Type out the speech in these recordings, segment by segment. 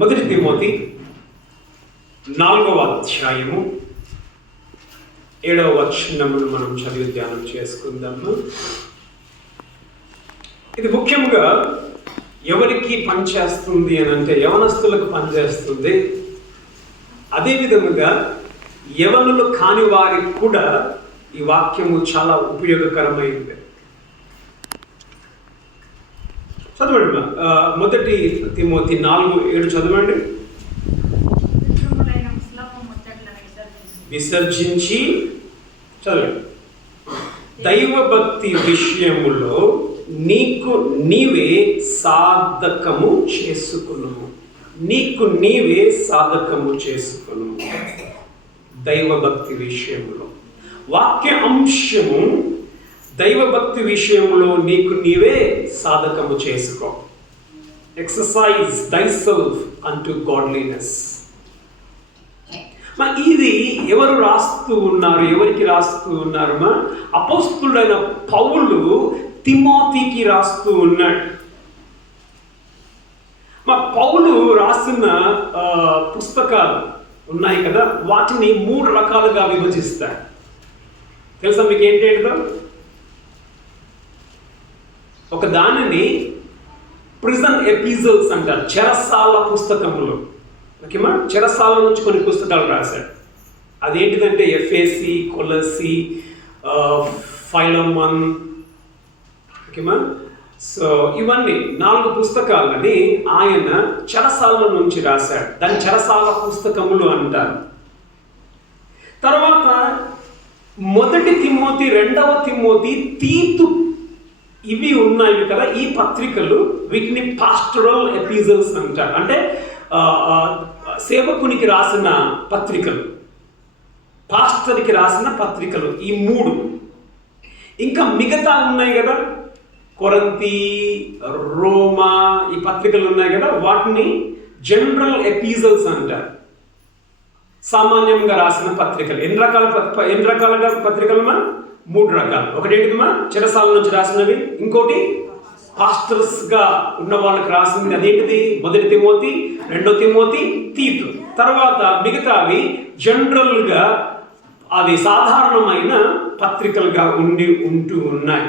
మొదటి తిమోతి 4వ అధ్యాయము 7వ వచనమును మనం చదివి ధ్యానం చేసుకుందాము. ఇది ముఖ్యంగా ఎవరికి పనిచేస్తుంది అని అంటే యవనస్తులకు పనిచేస్తుంది. అదేవిధముగా యవనులు కాని వారికి కూడా ఈ వాక్యము చాలా ఉపయోగకరమైంది. చదవండి. మొదటి తిమోతి 4:7 చదవండి. విసర్జించి చదవండి. దైవభక్తి విషయములో నీకు నీవే సాధకము చేసుకును. నీకు నీవే సాధకము చేసుకును. దైవభక్తి విషయములో వాక్య అంశము దైవభక్తి విషయంలో నీకు నీవే సాధకము చేసుకో. Exercise thyself unto godliness. ఇది ఎవరు రాస్తూ ఉన్నారు? ఎవరికి రాస్తూ ఉన్నారు? అపోస్తలుడైన పౌలు తిమోతికి రాస్తూ ఉన్నాడు. పౌలు రాసిన పుస్తకాలు ఉన్నాయి కదా, వాటిని 3 రకాలుగా విభజిస్తారు. తెలుసా మీకు ఏంటేంటో? ఒక దానిని ప్రిజన్ ఎపిసోడ్స్ అంటారు, చెరసాల పుస్తకములు. ఓకేమా, చెరసాల నుంచి కొన్ని పుస్తకాలు రాశాడు. అదేంటిదంటే ఎఫెసీ, కొలసీ, ఫైలమన్. ఓకేమా, సో ఇవన్నీ 4 పుస్తకాలని ఆయన చెరసాల నుంచి రాశాడు. దాన్ని చెరసాల పుస్తకములు అంటారు. తర్వాత మొదటి తిమోతి, 2వ తిమోతి, తీతు, ఇవి ఉన్నాయి కదా, ఈ పత్రికలు వీటిని పాస్టరల్ ఎపిసోడ్స్ అంటారు. అంటే సేవకునికి రాసిన పత్రికలు, పాస్టర్కి రాసిన పత్రికలు, ఈ 3. ఇంకా మిగతా ఉన్నాయి కదా, కొరంతి, రోమా, ఈ పత్రికలు ఉన్నాయి కదా, వాటిని జనరల్ ఎపిసోడ్స్ అంటారు. సామాన్యంగా రాసిన పత్రికలు. ఎన్ని రకాలుగా పత్రికలు? 3 రకాలు. ఒకటి ఏంటిదమ్మా? చెరసాల నుంచి రాసినవి. ఇంకోటి పాస్టర్స్ గా ఉన్న వాళ్ళకి రాసింది. అదేంటిది? మొదటి తిమోతి, 2వ తిమోతి, తీతు. తర్వాత మిగతావి జనరల్ గా అవి సాధారణమైన పత్రికలుగా ఉంటూ ఉన్నాయి.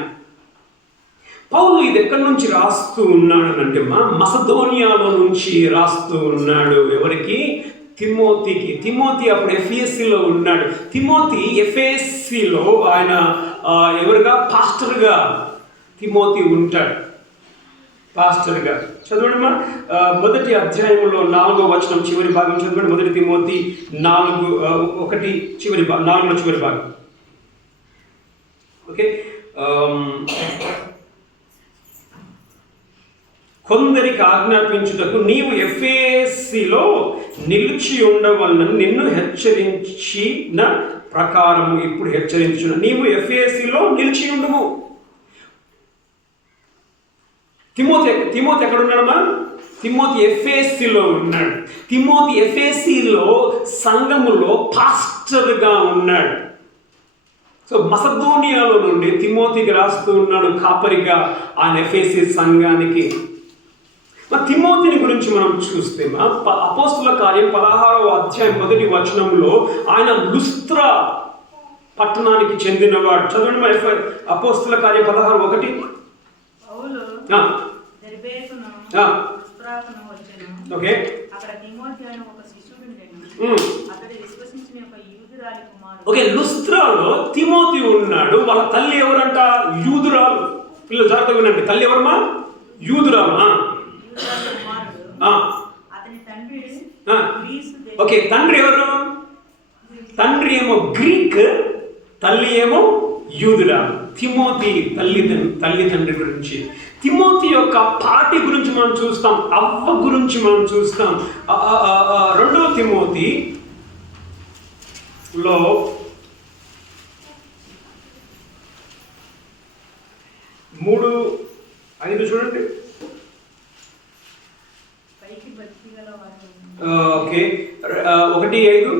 పౌలు ఇది ఎక్కడి నుంచి రాస్తూ ఉన్నాడు అంటే మసదోనియాలో నుంచి రాస్తూ ఉన్నాడు. ఎవరికి? తిమోతికి. తిమోతి అప్పుడు ఎఫ్ఎస్సిలో ఉన్నాడు. తిమోతి ఎఫ్ఎస్సిలో ఆయన ఎవరుగా? పాస్టర్గా తిమోతి ఉంటాడు. పాస్టర్గా. చదవండి. మొదటి అధ్యాయంలో 4వ వచనం చివరి భాగం చదవండి. మొదటి తిమోతి 4:1 చివరి 4లో చివరి భాగం. ఓకే, కొందరికి ఆజ్ఞాపించుటకు నీవు ఎఫెసీలో నిలిచి ఉండవలనని నిన్ను హెచ్చరించిన ప్రకారము ఇప్పుడు హెచ్చరించును. నీవు ఎఫెసీలో నిలిచి ఉండము. తిమోతి ఎక్కడ ఉన్నాడమ్మా? తిమోతి ఎఫెసీలో ఉన్నాడు. తిమోతి ఎఫెసీలో సంఘములో పాస్టర్గా ఉన్నాడు. సో మసదోనియాలో నుండి తిమోతికి రాస్తూ ఉన్నాడు, కాపరిగా ఆయన ఎఫెసీ సంఘానికి. తిమోతిని గురించి మనం చూస్తే అపోస్తలుల కార్యం 16వ అధ్యాయం 1వ వచనంలో ఆయన లుస్త్రా పట్టణానికి చెందినవాడు. చదవండి. అపోస్తలుల కార్యం 16:1. ఓకే, ఓకే, లుస్త్రాలో తిమోతి ఉన్నాడు. వాళ్ళ తల్లి ఎవరంట? యూదురాలు. పిల్లలు జాగ్రత్తగా వినండి. తల్లి ఎవరమ్మా? యూదురాలు. ఓకే, తండ్రి ఎవరు? తండ్రి ఏమో గ్రీక్, తల్లి ఏమో యూదురాలు. తిమోతి తల్లిదండ్రి గురించి, తిమోతి యొక్క పార్టీ గురించి మనం చూస్తాం, అవ్వ గురించి మనం చూస్తాం. 2వ తిమోతిలో 3:5 చూడండి. ఓకే, 1:5.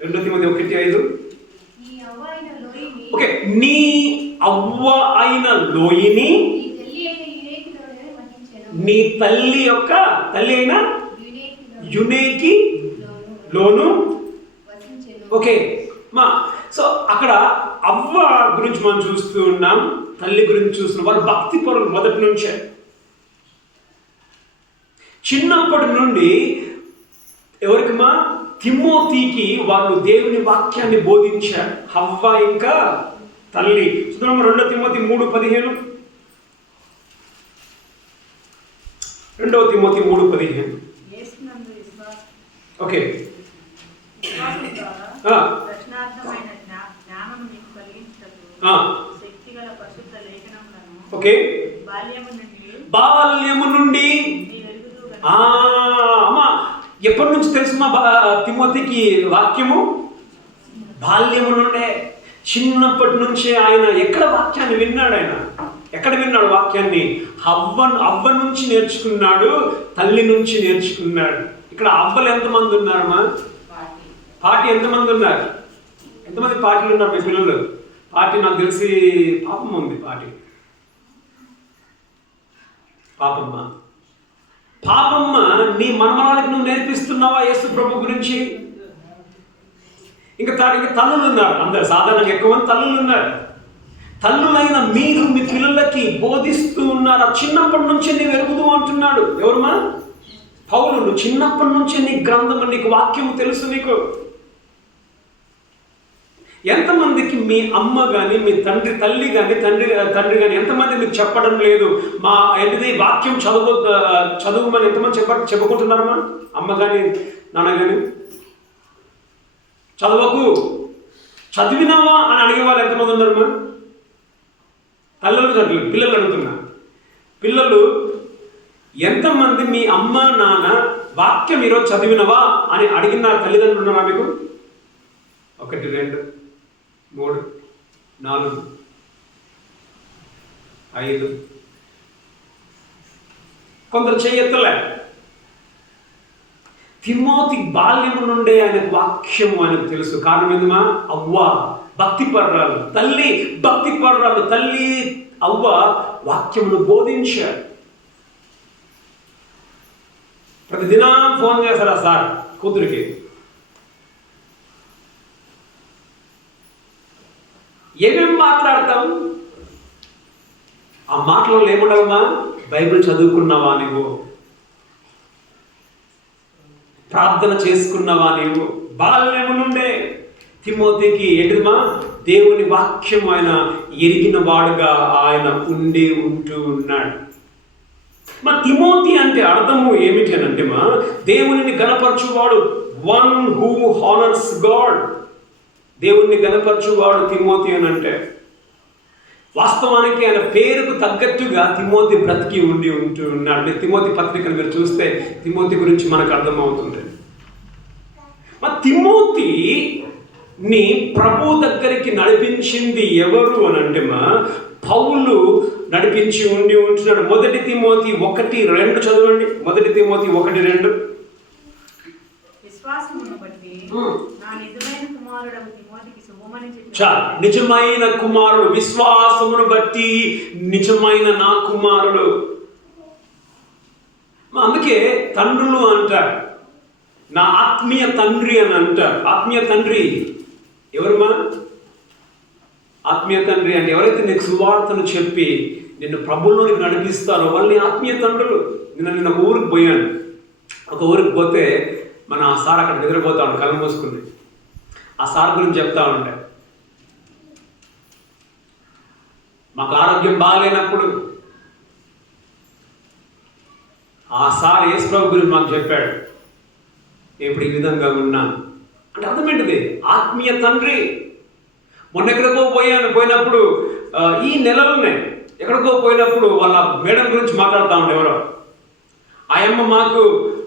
2వ తిమోతి 1:5. ఓకే, నీ అవ్వ అయిన లోయిని నీ తల్లి అయిన యునేకి లోను. ఓకే మా, సో అక్కడ అవ్వ గురించి మనం చూస్తూ ఉన్నాం, తల్లి గురించి చూస్తున్నాం. వాళ్ళు భక్తి పరులు మొదటి నుంచే. చిన్నప్పటి నుండి ఎవరికి మా తిమోతికి వాళ్ళు దేవుని వాక్యాన్ని బోధించారు. హవ్వ ఇంకా తల్లి. చూద్దాం 2 తిమోతి 3:15. 2 తిమోతి 3:15. ఓకే. ఓకే. బాల్యము నుండి అమ్మా ఎప్పటి నుంచి తెలుసు మా తిమోతికి వాక్యము? బాల్యము నుండే, చిన్నప్పటి నుంచే. ఆయన ఎక్కడ వాక్యాన్ని విన్నాడు? ఆయన ఎక్కడ విన్నాడు వాక్యాన్ని? అవ్వ నుంచి నేర్చుకున్నాడు, తల్లి నుంచి నేర్చుకున్నాడు. ఇక్కడ అవ్వలు ఎంతమంది ఉన్నారమ్మా? పార్టీ ఎంతమంది ఉన్నారు? ఎంతమంది పార్టీలు ఉన్నారు మీ పిల్లలు? పార్టీ నాకు తెలిసి పాపమ్మ ఉంది. పాపమ్మ నీ మనమరాలకి నువ్వు నేర్పిస్తున్నావా యేసు ప్రభు గురించి? ఇంకా తల్లులు ఉన్నారు. అందరు సాధారణంగా ఎక్కువ మంది తల్లులు ఉన్నారు. తల్లులైన మీరు మీ పిల్లలకి బోధిస్తూ ఉన్నారు. చిన్నప్పటి నుంచే నీవు ఎరుగుదు అంటున్నాడు. ఎవరుమా? పౌలు. నువ్వు చిన్నప్పటి నుంచే నీ గ్రంథము, నీకు వాక్యం తెలుసు. నీకు ఎంతమందికి మీ అమ్మ కానీ, మీ తల్లి కానీ, తండ్రి కానీ ఎంతమంది మీకు చెప్పడం లేదు? మా ఏంటిది వాక్యం చదువుమని ఎంతమంది చెప్పుకుంటున్నారమ్మా? అమ్మ కానీ నాన్న కానీ చదవకు, చదివినావా అని అడిగే వాళ్ళు ఎంతమంది ఉన్నారమ్మా? పిల్లలు అడుగుతున్నా. పిల్లలు ఎంతమంది మీ అమ్మ నాన్న వాక్యం ఈరోజు చదివినవా అని అడిగిన తల్లిదండ్రులు ఉన్నారా మీకు? 1 2 3 4 5. కొందరు చేయెత్తలే. తిమోతి బాల్యము నుండే ఆయనకు వాక్యము ఆయనకు తెలుసు. కారణం ఏందమ్మా? అవ్వ భక్తి పర్రాలు, తల్లి భక్తి పర్రాలు. తల్లి అవ్వ వాక్యమును బోధించారు. ప్రతిదినం ఫోన్ చేస్తారా సార్ కూతురికి? ఏమేమి మాట్లాడతాం? ఆ మాటలలో ఏముండవమ్మా? బైబిల్ చదువుకున్నావా నీవు? ప్రార్థన చేసుకున్నావా నీవు? బాల్యము నుండే తిమోతికి ఏంటిదమ్మా? దేవుని వాక్యం ఆయన ఎరిగిన వాడుగా ఆయన ఉంటూ ఉన్నాడు. మా తిమోతి అంటే అర్థము ఏమిటి అని అంటే మా దేవునిని గణపరచువాడు. One who honours God. దేవుణ్ణి గణపరచువాడు తిమోతి అని అంటే. వాస్తవానికి ఆయన పేరుకు తగ్గట్టుగా తిమోతి బ్రతికి ఉంటూ ఉన్నాడు. తిమోతి పత్రికను మీరు చూస్తే తిమోతి గురించి మనకు అర్థమవుతుంది. మా తిమోతిని ప్రభు దగ్గరికి నడిపించింది ఎవరు అని అంటే మా పౌలు నడిపించి ఉంటున్నాడు. 1 తిమోతి 1:2 చదవండి. 1 తిమోతి 1:2. నిజమైన కుమారుడు, విశ్వాసమును బట్టి నిజమైన నా కుమారుడు. అందుకే తండ్రులు అంటారు, నా ఆత్మీయ తండ్రి అని అంటారు. ఆత్మీయ తండ్రి ఎవరుమా? ఆత్మీయ తండ్రి అంటే ఎవరైతే నీకు సువార్తను చెప్పి నిన్ను ప్రభువులోనికి నడిపిస్తారో వాళ్ళని ఆత్మీయ తండ్రులు. నిన్న ఒక ఊరికి పోయాను. ఒక ఊరికి పోతే మన ఆ సార్ అక్కడ నిద్రపోతా ఉండే, కళ్ళు మూసుకుంది. ఆ సార్ గురించి చెప్తా ఉంటే, మాకు ఆరోగ్యం బాగాలేనప్పుడు ఆ సార్ యేసు ప్రభు గురించి మాకు చెప్పాడు. ఇప్పుడు ఈ విధంగా ఉన్నాను అంటే అర్థం ఏంటిది? ఆత్మీయ తండ్రి. మొన్న ఎక్కడికో పోయినప్పుడు ఈ నెలలోనే ఎక్కడికో పోయినప్పుడు వాళ్ళ మేడం గురించి మాట్లాడుతూ ఉండే ఎవరో. ఆయమ్మ మాకు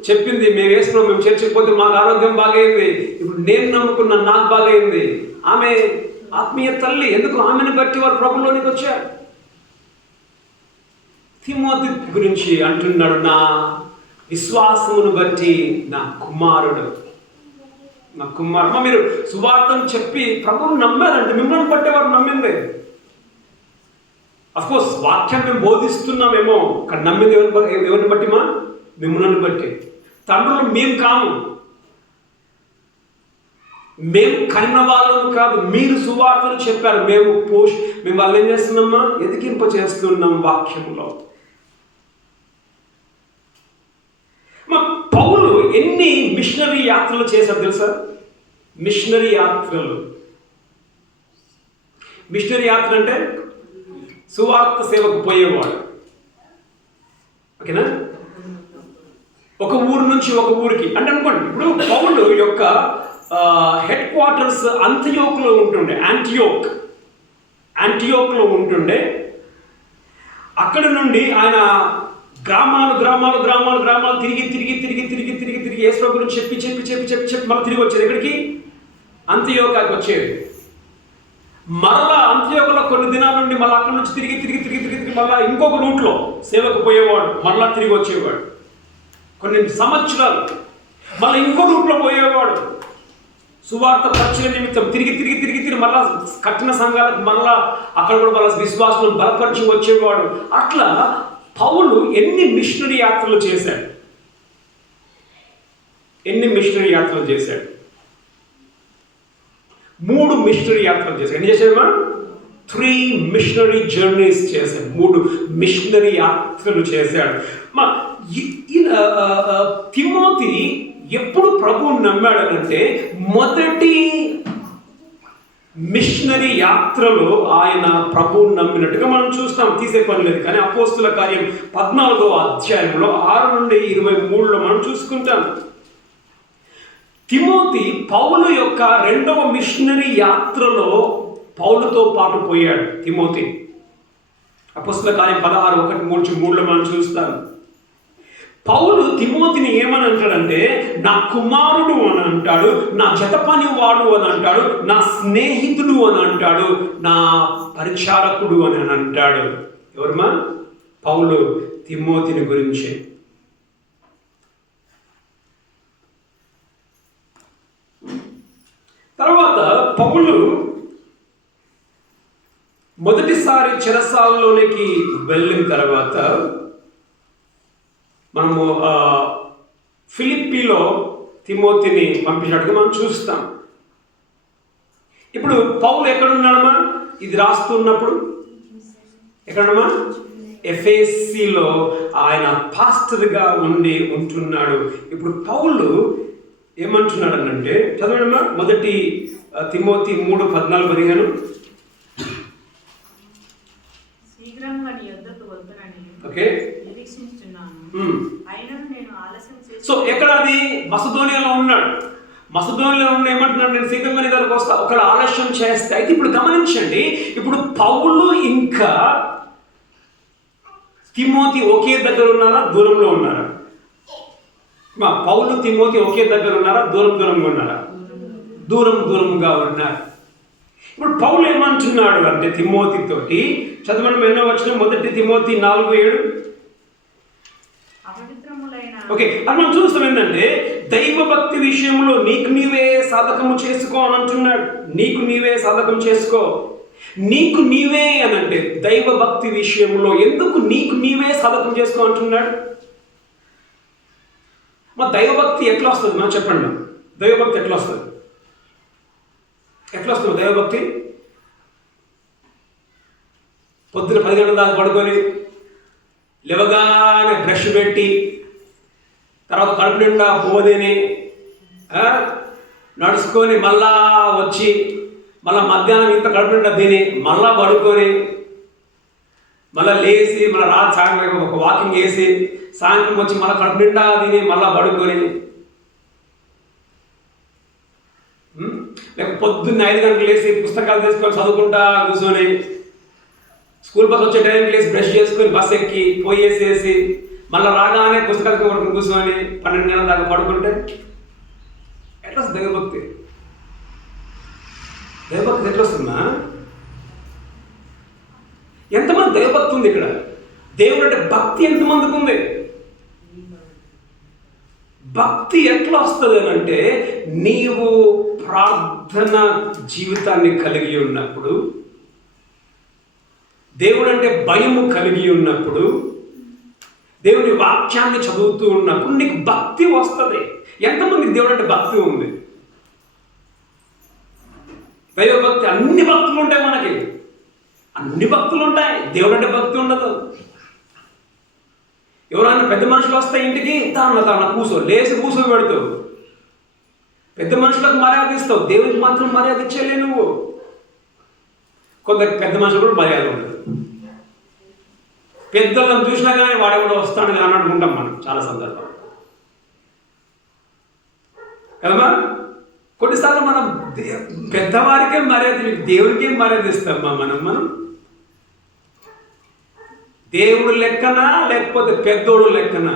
చెప్పింది, మేము వేసుకున్నాం, మేము చర్చికి పోతే మాకు ఆరోగ్యం బాగైంది, ఇప్పుడు నేను నమ్ముకున్నా నాకు బాగైంది. ఆమె ఆత్మీయ తల్లి. ఎందుకు? ఆమెను బట్టి వారు ప్రభులోనికి వచ్చారు. తిమోతి గురించి అంటున్నాడు, నా విశ్వాసమును బట్టి నా కుమారుడు. నా కుమారుడు. మీరు సువార్తను చెప్పి ప్రభువును నమ్మారంటే మిమ్మల్ని బట్టి వారు నమ్మింది. అఫ్కోర్స్ వాక్యం మేము బోధిస్తున్నామేమో, కానీ నమ్మింది ఎవరిని బట్టి మిమ్మల్ని బట్టి. తండ్రులు మేము కాము, మేము కన్న వాళ్ళము కాదు, మీరు సువార్తను చెప్పారు, మేము వాళ్ళు ఏం చేస్తున్నామా, ఎదిగింప చేస్తున్నాం వాక్యంలో. పౌలు ఎన్ని మిషనరీ యాత్రలు చేశారు తెలుసా? మిషనరీ యాత్ర అంటే సువార్త సేవకు పోయేవాడు. ఓకేనా? ఒక ఊరు నుంచి ఒక ఊరికి అంటే అనుకోండి, ఇప్పుడు పౌలు యొక్క హెడ్ క్వార్టర్స్ యాంటియోక్లో ఉంటుండే. అక్కడ నుండి ఆయన గ్రామాలు తిరిగి యేసు గురించి చెప్పి మళ్ళీ తిరిగి వచ్చేది. ఎక్కడికి? అంత్యోకాకి వచ్చేది. మరలా అంత్యోకలో కొన్ని దినాల నుండి మళ్ళీ అక్కడ నుంచి తిరిగి మళ్ళీ ఇంకొక రూట్లో సేవకు పోయేవాడు, మళ్ళా తిరిగి వచ్చేవాడు. కొన్ని సంవత్సరాలు మళ్ళీ ఇంకో రూట్లో పోయేవాడు, సువార్త పరిచయ నిమిత్తం తిరిగి మళ్ళా కఠిన సంఘాలకు మళ్ళా అక్కడ కూడా మళ్ళీ విశ్వాసం బలపరిచి వచ్చేవాడు. అట్లా పౌలు ఎన్ని మిషనరీ యాత్రలు చేశాడు. 3 మిషనరీ యాత్రలు చేశాడు. ఎన్ని చేశాడమ్మా? 3 మిషనరీ జర్నీస్ చేశాడు. 3 మిషనరీ యాత్రలు చేశాడు. తిమోతి ఎప్పుడు ప్రభువుని నమ్మాడనంటే మొదటి మిషనరీ యాత్రలో ఆయన ప్రభువుని నమ్మినట్టుగా మనం చూస్తాం. తీసే పని లేదు, కానీ అపోస్తుల కార్యం 14వ అధ్యాయంలో 6 నుండి 23లో మనం చూసుకుంటాం. తిమోతి పౌలు యొక్క 2వ మిషనరీ యాత్రలో పౌలుతో పాటు పోయాడు. తిమోతి అపోస్తుల కార్యం 16:1-3లో మనం చూస్తాం. పౌలు తిమోతిని ఏమని అంటాడంటే నా కుమారుడు అని అంటాడు, నా జతపనివాడు అని అంటాడు, నా స్నేహితుడు అని అంటాడు, నా పరిచారకుడు అని అంటాడు. ఎవరమ్మా? పౌలు తిమోతిని గురించి. తర్వాత పౌలు మొదటిసారి చెరసాలలోనికి వెళ్ళిన తర్వాత మనము ఫిలిప్పీలో తిమోతిని పంపించినట్టుగా మనం చూస్తాం. ఇప్పుడు పౌలు ఎక్కడున్నాడమ్మా? ఇది రాస్తున్నప్పుడు ఎక్కడమ్మా? ఎఫెసీలో ఆయన పాస్టర్గా ఉంటున్నాడు. ఇప్పుడు పౌలు ఏమంటున్నాడు అంటే, చదవడమ్మా, మొదటి తిమోతి 3:14-15. ఓకే. సో ఎక్కడ అది? మసదోనియాలో ఉన్నాడు. మసదోనియాలో ఉన్న ఏమంటున్నాడు, నేను శీఘ్రంగా నీ దగ్గరకు వస్తా, ఒకవేళ ఆలస్యం చేస్తే. అయితే ఇప్పుడు గమనించండి, ఇప్పుడు పౌలు ఇంకా తిమోతి ఒకే దగ్గర ఉన్నారా, దూరంలో ఉన్నారా? పౌలు తిమోతి ఒకే దగ్గర ఉన్నారా, దూరంగా ఉన్నారా? దూరంగా ఉన్నారు. ఇప్పుడు పౌలు ఏమంటున్నాడు అంటే తిమోతితోటి, చదవడం ఎన్నో వచ్చిన మొదటి తిమోతి 4:7. ఓకే, అది మనం చూస్తాం ఏంటంటే దైవ భక్తి విషయంలో నీకు నీవే సాధకము చేసుకో అని అంటున్నాడు. నీకు నీవే సాధకం చేసుకో. నీకు నీవే అని అంటే దైవ భక్తి విషయంలో ఎందుకు నీకు నీవే సాధకం చేసుకో అంటున్నాడు? మా దైవభక్తి ఎట్లా వస్తుంది? మనం చెప్పండి, దైవభక్తి ఎట్లా వస్తుంది? దైవభక్తి పొద్దున 10 గంటల దాకా పడుకొని లేవగానే బ్రష్ పెట్టి తర్వాత కడుపు నిండా పోదేని నడుచుకొని మళ్ళా వచ్చి మళ్ళీ మధ్యాహ్నం ఇంత కడుపు నిండా తిని మళ్ళా పడుకొని మళ్ళీ లేచి మళ్ళీ రాత్రి సాయంత్రం ఒక వాకింగ్ వేసి సాయంత్రం వచ్చి మళ్ళీ కడుపు నిండా తిని మళ్ళీ పడుకొని, లేక పొద్దున్న 5 గంటలకు లేచి పుస్తకాలు తీసుకొని చదువుకుంటా కూర్చొని స్కూల్ బస్ వచ్చే టైంకి లేచి బ్రష్ చేసుకొని బస్ ఎక్కి పోయేసేసి మళ్ళీ రాగానే పుస్తకాలు పడుకుని కూర్చొని 12 గంటల దాకా పడుకుంటే ఎట్లా వస్తుంది దైవభక్తి? దైవభక్తి ఎట్లా వస్తుందా? ఎంతమంది దైవభక్తి ఉంది ఇక్కడ? దేవుడు అంటే భక్తి ఎంతమందికి ఉంది? భక్తి ఎట్లా వస్తుంది అని అంటే నీవు ప్రార్థన జీవితాన్ని కలిగి ఉన్నప్పుడు, దేవుడు అంటే భయము కలిగి ఉన్నప్పుడు, దేవుని వాక్యాన్ని చదువుతూ ఉన్నప్పుడు నీకు భక్తి వస్తుంది. ఎంతమందికి దేవుడు అంటే భక్తి ఉంది? దైవభక్తి. అన్ని భక్తులు ఉంటాయి, మనకి అన్ని భక్తులు ఉంటాయి. దేవుడు అంటే భక్తి ఉండదు. ఎవరైనా పెద్ద మనుషులు వస్తే ఇంటికి తాను కూసో లేచి కూసో పెడతావు. పెద్ద మనుషులకు మర్యాద ఇస్తావు, దేవునికి మాత్రం మర్యాద ఇచ్చేలే నువ్వు. కొందరికి పెద్ద మనుషులు కూడా మర్యాద ఉండదు. పెద్దలను చూసినా కానీ వాడు కూడా వస్తాడు అని అనుకుంటాం మనం చాలా సందర్భాలు కదమ్మా. కొన్నిసార్లు మనం పెద్దవారికే మర్యాద, దేవునికే మర్యాద ఇస్తామా మనం దేవుడు లెక్కనా లేకపోతే పెద్దోడు లెక్కనా?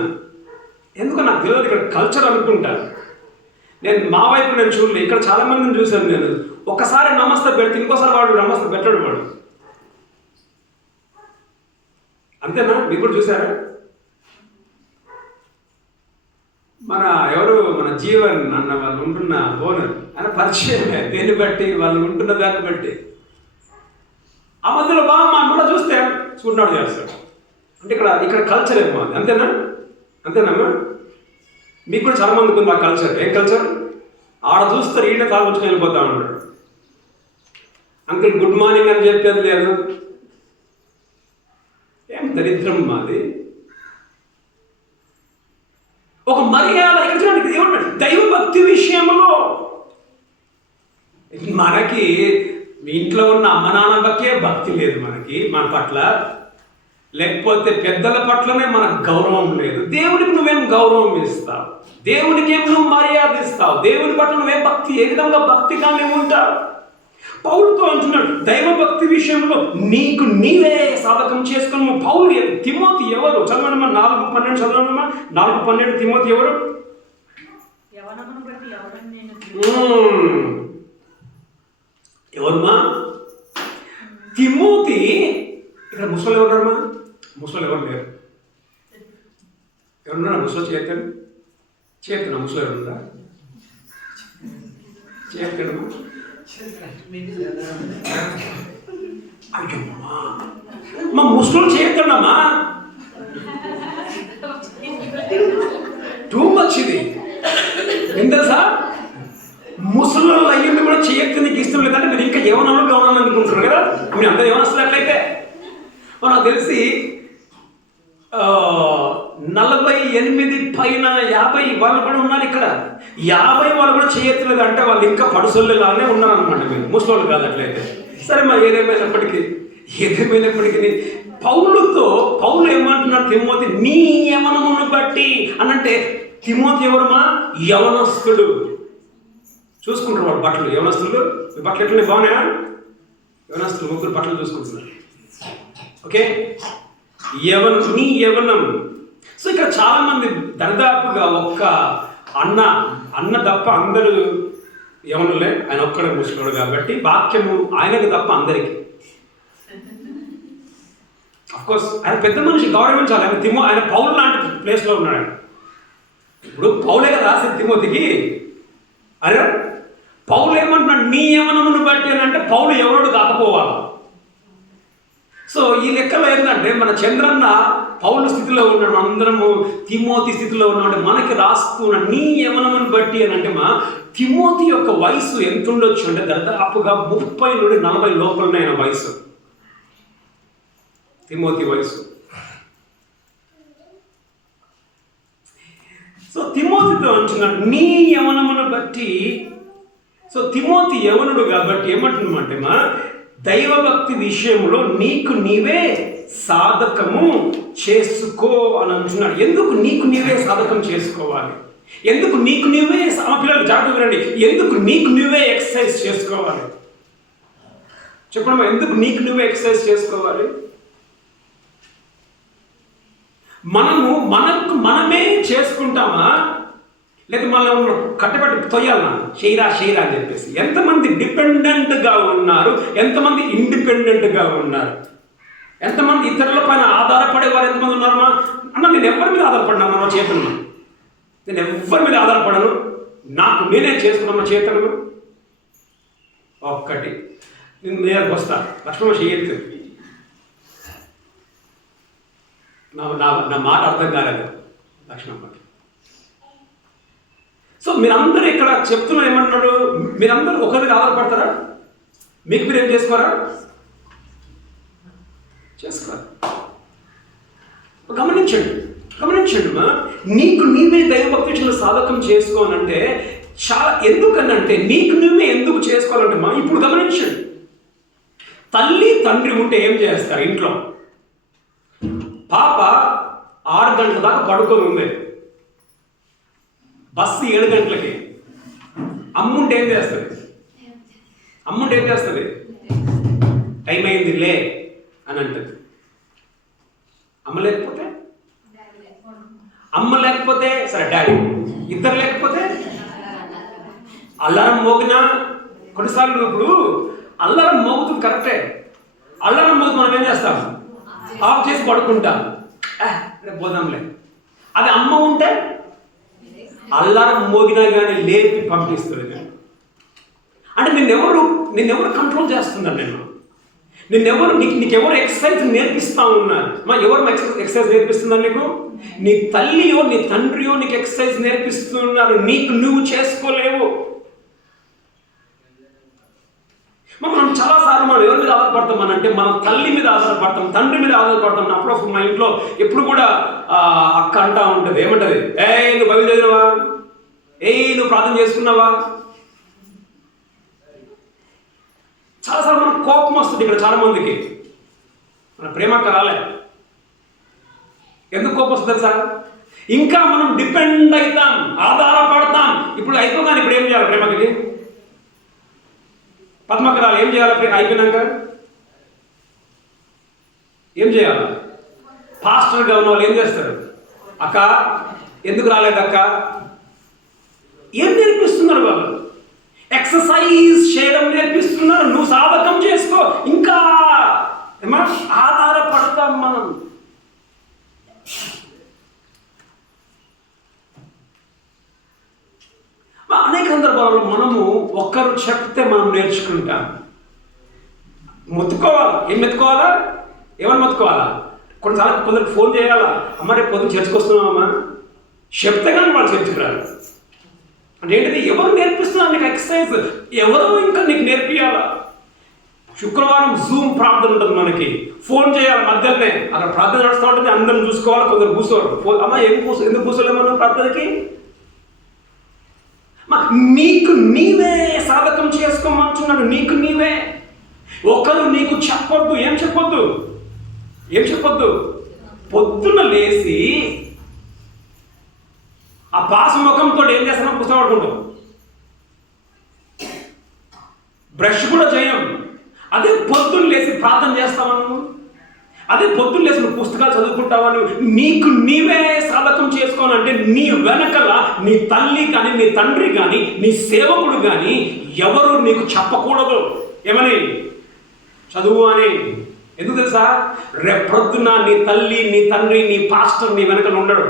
ఎందుకు నాకు తెలియదు. ఇక్కడ కల్చర్ అనుకుంటాను నేను. మా వైపు నేను చూడలేదు, ఇక్కడ చాలా మందిని చూశాను నేను. ఒకసారి నమస్తే పెడితే ఇంకోసారి వాడు నమస్తే పెట్టాడు వాడు. అంతేనా? మీరు కూడా చూసారా? మన జీవన్ అన్న వాళ్ళు ఉంటున్న ఓనర్ ఆయన పరిచయమే, దేన్ని బట్టి వాళ్ళు ఉంటున్న దాన్ని బట్టి. ఆ మధ్యలో బాగా మా కూడా చూస్తే చూడనాడు చేస్తాడు. అంటే ఇక్కడ కల్చర్ ఏమో అది. అంతేనమ్మా? మీకు కూడా చాలా మందికి ఉంది ఆ కల్చర్. ఏం కల్చర్? ఆడ చూస్తారు, ఈయన తాగుచ్చుకొని వెళ్ళిపోతా ఉన్నాడు. అంకుల్ గుడ్ మార్నింగ్ అని చెప్పేది లేదు. ఏం దరిద్రం మాది. ఒక మర్యాద ఇక్కడ చూడండి. ఏమంటాడు? దైవభక్తి విషయంలో మనకి ఇంట్లో ఉన్న అమ్మ నాన్నకే భక్తి లేదు మనకి, మన పట్ల. లేకపోతే పెద్దల పట్లనే మనకు గౌరవం లేదు. దేవుడికి నువ్వేం గౌరవం ఇస్తావు? దేవునికి ఏం నువ్వు మర్యాద ఇస్తావు? దేవుని పట్ల నువ్వేం భక్తి, ఏ విధంగా భక్తిగా నువ్వు ఉంటావు? పౌలుతో అంటున్నాడు దైవభక్తి విషయంలో నీకు నీవే సాధకం చేసుకుని. పౌలు తిమోతి ఎవరు? చదవనమ్మా 4:12 చదవనమ్మా. 4:12 తిమోతి ఎవరు? ఎవరమ్మా? తిమోతి. ఇక్కడ ముసలు ఎవరమ్మా? ముసలు ఎవరు లేరు. ఎవరున్నా ముసలు చేతున్నా? ముసలు ఎవరున్నా? చేతున్నా? మా ముసలు చేయొద్దమ్మా. టూ మచ్ ఇది. ఎంత సార్ ముసలు అయ్యింది కూడా చేయొద్దు, నీకు ఇష్టం లేదంటే మీరు ఇంకా ఏమన్నా అనుకుంటున్నారు కదా. మీరు అందరూ ఏమన్నట్లయితే నాకు తెలిసి 48 పైన 50 వాళ్ళు కూడా ఉన్నారు ఇక్కడ. 50 వాళ్ళు కూడా చేయట్లేదు అంటే వాళ్ళు ఇంకా పడుసొల్లానే ఉన్నారనమాట. మీరు ముసలోళ్ళు కాదు అట్లయితే. సరే మా ఏదేమైనప్పటికీ పౌలు ఏమంటున్నారు? తిమోతి నీ యవనమును బట్టి అనంటే, తిమోతి ఎవరమ్మా? యవనస్తుడు. చూసుకుంటారు వాళ్ళు బట్టలు. యవనస్తులు బట్టలు ఎట్లనే బాగున్నాయా? యవనస్తులు ముగ్గురు బట్టలు చూసుకుంటున్నారు. ఓకే, నీ యవనం. సో ఇక్కడ చాలా మంది దరిదాపుగా ఒక్క అన్న తప్ప అందరూ యవనులే. ఆయన ఒక్కడే ముసలోడు కాబట్టి వాక్యము ఆయనకు తప్ప అందరికీ. అఫ్కోర్స్ ఆయన పెద్ద మనిషి, గౌరవించాలి. ఆయన పౌలు లాంటి ప్లేస్లో ఉన్నాడు. ఇప్పుడు పౌలే కదా రాసి తిమోతికి. అరే పౌలు ఏమంటున్నాడు? నీ యవనమును బట్టి అని అంటే పౌలు ఎవరుడు కాకపోవాలి. సో ఈ లెక్కలో ఏంటంటే మన చంద్రన్న పౌలు స్థితిలో ఉన్నాడు, అందరము తిమోతి స్థితిలో ఉన్నాడు. మనకి రాస్తున్న నీ యవనమును బట్టి అని అంటే తిమోతి యొక్క వయసు ఎంత ఉండొచ్చు అంటే దాదాపుగా 30 నుండి 40 లోపలనే ఆయన వయసు. తిమోతి వయసు. సో తిమోతితో అంటున్నాడు నీ యవనమును బట్టి. సో తిమోతి యవనుడు కాబట్టి ఏమంటున్నామంటే దైవభక్తి విషయంలో నీకు నీవే సాధకము చేసుకో అని అంటున్నాడు. ఎందుకు నీకు నీవే సాధకం చేసుకోవాలి? ఎందుకు నీకు నీవే, ఆ పిల్లలు జాగ్రత్త వినండి, ఎందుకు నీకు నువ్వే ఎక్సర్సైజ్ చేసుకోవాలి? చెప్పడమా, ఎందుకు నీకు నువ్వే ఎక్సర్సైజ్ చేసుకోవాలి? మనమే చేసుకుంటామా, లేదా మనం కట్టబెట్టి తొయ్యాలన్నా షెయిరా అని చెప్పేసి? ఎంతమంది డిపెండెంట్గా ఉన్నారు, ఎంతమంది ఇండిపెండెంట్గా ఉన్నారు? ఎంతమంది ఇతరుల పైన ఆధారపడే వారు ఎంతమంది ఉన్నారమ్మా? అన్న నేను ఎవరి మీద ఆధారపడినా మన చేతున్నా, నేను ఎవరి మీద ఆధారపడను, నాకు నేనే చేసుకున్నా చేతులను. ఒక్కటి నేను వస్తా లక్ష్మణ చేయొద్దు, నా మాట అర్థం కాలేదు లక్ష్మమ్మకి. సో మీరందరూ ఇక్కడ చెప్తున్నారు ఏమంటున్నారు, మీరందరూ ఒకరి మీద ఆధారపడతారా? మీకు మీరు ఏం చేసుకోరా? చేసుకోరా? గమనించండి నీకు నీవే దైవభక్తి విషయంలో సాధకం చేసుకోవాలంటే చాలా, ఎందుకనంటే నీకు నువ్వే ఎందుకు చేసుకోవాలంటే ఇప్పుడు గమనించండి, తల్లి తండ్రి ఉంటే ఏం చేస్తారు ఇంట్లో? పాప 6 గంటల దాకా పడుకొని ఉంది, బస్సు 7 గంటలకి. అమ్ముంటే ఏం చేస్తుంది? టైం అయింది లే అని అంటుంది. అమ్మ లేకపోతే సరే డాడీ, ఇద్దరు లేకపోతే అల్లారం మోగినా కొన్నిసార్లు ఇప్పుడు అల్లారం మోగుతుంది కరెక్టే, అల్లారం మోగుతుంది మనం ఏం చేస్తాం? ఆఫ్ చేసి పడుకుంటాం, రేపు పోదాంలే. అది అమ్మ ఉంటే అల్లారం మోగినా కానీ లేపి పంపిస్తుంది. అంటే నిన్నెవరు కంట్రోల్ చేస్తున్నారు? నీకెవరు ఎక్సర్సైజ్ నేర్పిస్తా ఉన్నారు? ఎవరు ఎక్సర్సైజ్ నేర్పిస్తున్నారు నీకు? నీ తల్లియో నీ తండ్రియో నీకు ఎక్సర్సైజ్ నేర్పిస్తున్నారు, నీకు నువ్వు చేసుకోలేవు. మనం చాలాసార్లు మనం ఎవరి మీద ఆధారపడతాం అంటే మనం తల్లి మీద ఆధారపడతాం, తండ్రి మీద ఆధారపడతాం. అప్పుడు మా ఇంట్లో ఎప్పుడు కూడా అక్క అంటా ఉంటుంది, ఏమంటది, నువ్వు బైబిల్ చదివినవా? నువ్వు ప్రార్థన చేసుకున్నావా? చాలాసార్లు మనకు కోపం వస్తుంది. ఇక్కడ చాలా మందికి మన ప్రేమక్క రాలే. ఎందుకు కోపం వస్తుంది సార్? ఇంకా మనం డిపెండ్ అవుతాం, ఆధారపడతాం. ఇప్పుడు అయిపోగానే ఇప్పుడు ఏం చేయాలి? ప్రేమకి పద్మక్క రాలి ఏం చేయాలి? అయిపోయినాక ఏం చేయాలి? పాస్టర్గా ఉన్న వాళ్ళు ఏం చేస్తారు? అక్క ఎందుకు రాలేదక్క? ఏం నేర్పిస్తున్నారు వాళ్ళు? ఎక్సర్సైజ్ చేయడం నేర్పిస్తున్నారు. నువ్వు సాధకం చేసుకో. ఇంకా ఆధారపడతాం మనం. అనేక సందర్భాల్లో మనము ఒక్కరు చెప్తే మనం నేర్చుకుంటాం. మొత్తుకోవాలా? ఏం మెత్తుకోవాలా? ఏమని మొత్తుకోవాలా? కొన్నిసార్లు కొందరికి ఫోన్ చేయాలా, అమ్మ రేపు పొద్దున చర్చకు వస్తున్నామమ్మా, చెప్తే కానీ వాళ్ళు చర్చకు రారు. అంటే ఏంటిది? ఎవరు నేర్పిస్తున్నారు నీకు ఎక్సర్సైజ్? ఎవరో ఇంకా నీకు నేర్పియాలా? శుక్రవారం జూమ్ ప్రార్థన ఉంటుంది మనకి, ఫోన్ చేయాలి మధ్యలోనే. అక్కడ ప్రార్థన నడుస్తూ ఉంటుంది, అందరం చూసుకోవాలి. కొందరు కూర్చోరు. అమ్మ ఎందుకు కూర్చోలేము మనం ప్రార్థనకి? నీకు నీవే సాధకం చేసుకోమంటున్నాడు. నీకు నీవే. ఒకరు నీకు చెప్పొద్దు. ఏం చెప్పొద్దు? పొద్దున్న లేచి ఆ పాస ముఖంతో ఏం చేస్తామో పుస్తకం పడుకుంటాం, బ్రష్ కూడా చేయం. అదే పొద్దున్న లేచి ప్రార్థన చేస్తామను, అదే పొద్దున్న లేచి నువ్వు పుస్తకాలు చదువుకుంటావను. నీకు నీవే సాధకం చేసుకోవాలంటే నీ వెనకల నీ తల్లి కానీ నీ తండ్రి కానీ నీ సేవకుడు కానీ ఎవరు నీకు చెప్పకూడదు ఏమని చదువు అని. ఎందుకు తెలుసా? రేపొద్దున నీ తల్లి నీ తండ్రి నీ పాస్టర్ నీ వెనకల ఉండడు.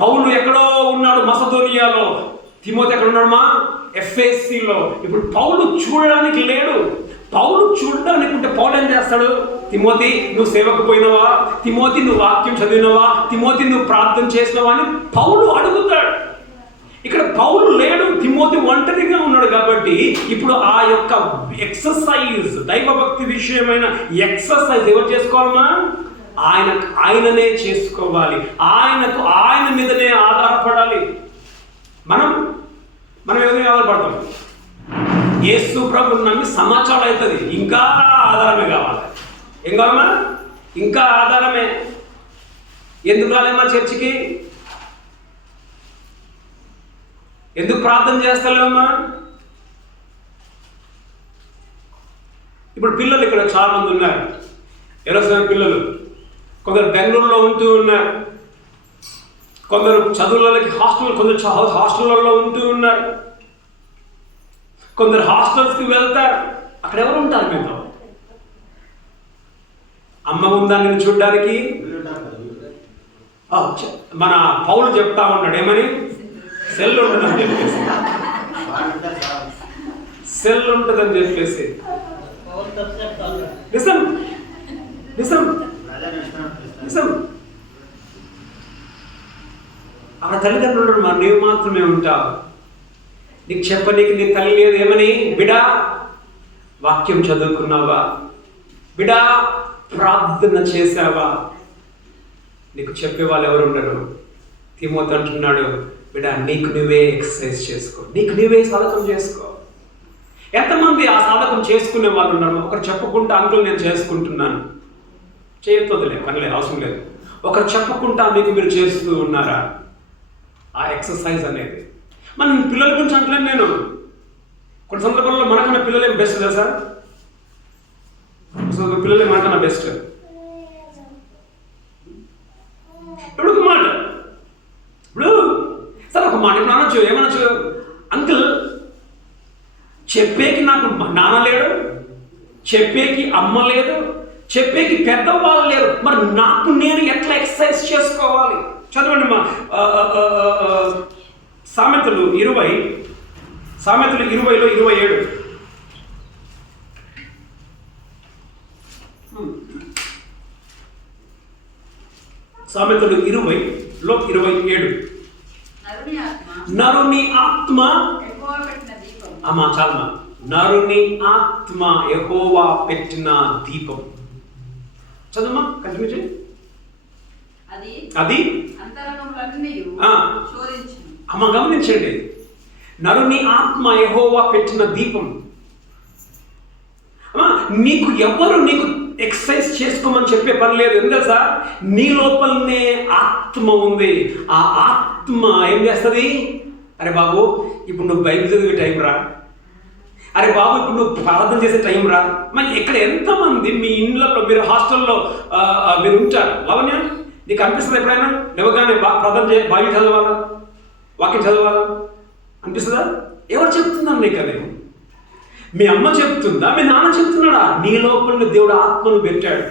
పౌలు ఎక్కడో ఉన్నాడు మసదోనియాలో, తిమోతి ఎక్కడ ఉన్నాడు? ఎఫ్ఎస్సిలో. ఇప్పుడు పౌలు చూడడానికి లేడు. పౌలు చూడడానికి ఉంటే పౌలు ఏం చేస్తాడు? తిమోతి నువ్వు సేవకు పోయినవా? తిమోతి నువ్వు వాక్యం చదివినవా? తిమోతి నువ్వు ప్రార్థన చేసినవా అని పౌలు అడుగుతాడు. ఇక్కడ పౌలు లేడు, తిమోతి ఒంటరిగా ఉన్నాడు. కాబట్టి ఇప్పుడు ఆ యొక్క ఎక్సర్సైజ్, దైవభక్తి విషయమైన ఎక్సర్సైజ్ ఎవరు చేసుకోవాలమ్మా? ఆయననే చేసుకోవాలి. ఆయన మీదనే ఆధారపడాలి. మనం ఎవరి మీద ఆధారపడతాం? యేసు ప్రభువుని నమ్మి సమాచారం అవుతుంది, ఇంకా ఆధారమే కావాలి. ఏం కావాలమ్మా? ఇంకా ఆధారమే. ఎందుకు రాలేమ్మా చర్చికి? ఎందుకు ప్రార్థన చేస్తలేమమ్మా? ఇప్పుడు పిల్లలు ఇక్కడ చాలా మంది ఉన్నారు, ఎరోసిన పిల్లలు. కొందరు బెంగళూరులో ఉంటూ ఉన్నారు, కొందరు చదువులకి కొందరు హాస్టళ్ళలో ఉంటూ ఉన్నారు, కొందరు హాస్టల్స్కి వెళ్తారు. అక్కడ ఎవరు ఉంటారు మీతో? అమ్మ ఉందా నేను చూడడానికి? మన పౌలు చెప్తా ఉన్నాడు ఏమని? సెల్ ఉంటుందని చెప్పేసి, సెల్ ఉంటుందని చెప్పేసి. నిజం నిజం. ఆ తల్లిదండ్రులు నీవు మాత్రమే ఉంటావు. నీకు చెప్పనీకి నీ తల్లి లేదు. ఏమని? బిడా వాక్యం చదువుకున్నావా? బిడా ప్రార్థన చేశావా? నీకు చెప్పేవాళ్ళు ఎవరు ఉండరు. తిమోతి అంటున్నాడు, బిడా నీకు నువ్వే ఎక్సర్సైజ్ చేసుకో, నీకు నువ్వే సాధకం చేసుకో. ఎంతమంది ఆ సాధకం చేసుకునే వాళ్ళు ఉన్నారు? ఒకరు చెప్పుకుంటా, అంకుల్ నేను చేసుకుంటున్నాను, చేయొద్దులే, పనిలేదు, అవసరం లేదు. ఒకరు చెప్పుకుంటా మీకు మీరు చేస్తూ ఉన్నారా? ఆ ఎక్సర్సైజ్ అనేది మన పిల్లల గురించి అంటలేను నేను. కొన్ని సందర్భాల్లో మనకన్నా పిల్లలే బెస్ట్ కదా సార్. పిల్లలే మనకన్నా బెస్ట్. ఇప్పుడు ఒక మాట, ఇప్పుడు సార్ ఒక మాట ఇప్పుడు అనొచ్చు, ఏమనొచ్చు? అంకుల్ చెప్పేకి నాకు నాన్న లేడు, చెప్పేకి అమ్మ లేదు, చెప్పేకి పెద్దవాళ్ళు లేరు, మరి నాకు నేను ఎట్లా ఎక్సర్సైజ్ చేసుకోవాలి? చదవండి మా సామెతలు 20, సామెతలు 20లో 27. సామెతలు 20లో 27. నరుని ఆత్మ అమ్మా చాలమ్మా. నరుని ఆత్మ యెహోవా పెట్టిన దీపం. చదువుమా, కంటిన్యూ చేయి. అది అమ్మ గమనించండి, నరుని ఆత్మ యెహోవా పెట్టిన దీపం. అమ్మా నీకు ఎవరు నీకు ఎక్సర్సైజ్ చేసుకోమని చెప్పే పని లేదు. ఎందుకు సార్? నీ లోపలనే ఆత్మ ఉంది. ఆ ఆత్మ ఏం చేస్తుంది? అరే బాబు ఇప్పుడు నువ్వు బైబిల్ చదివే టైం రా, అరే బాబు ఇప్పుడు నువ్వు ప్రార్థన చేసే టైం రా. మరి ఇక్కడ ఎంతమంది మీ ఇండ్లలో, మీరు హాస్టల్లో మీరు ఉంటారు, లవణ్య నీకు అనిపిస్తుంది ఎప్పుడైనా లేవగానే ప్రార్థన బైబిల్ చదవాలా, వాక్యం చదవాలా అనిపిస్తుందా? ఎవరు చెప్తున్నారు నీకు? అది మీ అమ్మ చెప్తుందా? మీ నాన్న చెప్తున్నాడా? నీ లోపల దేవుడు ఆత్మను పెట్టాడు,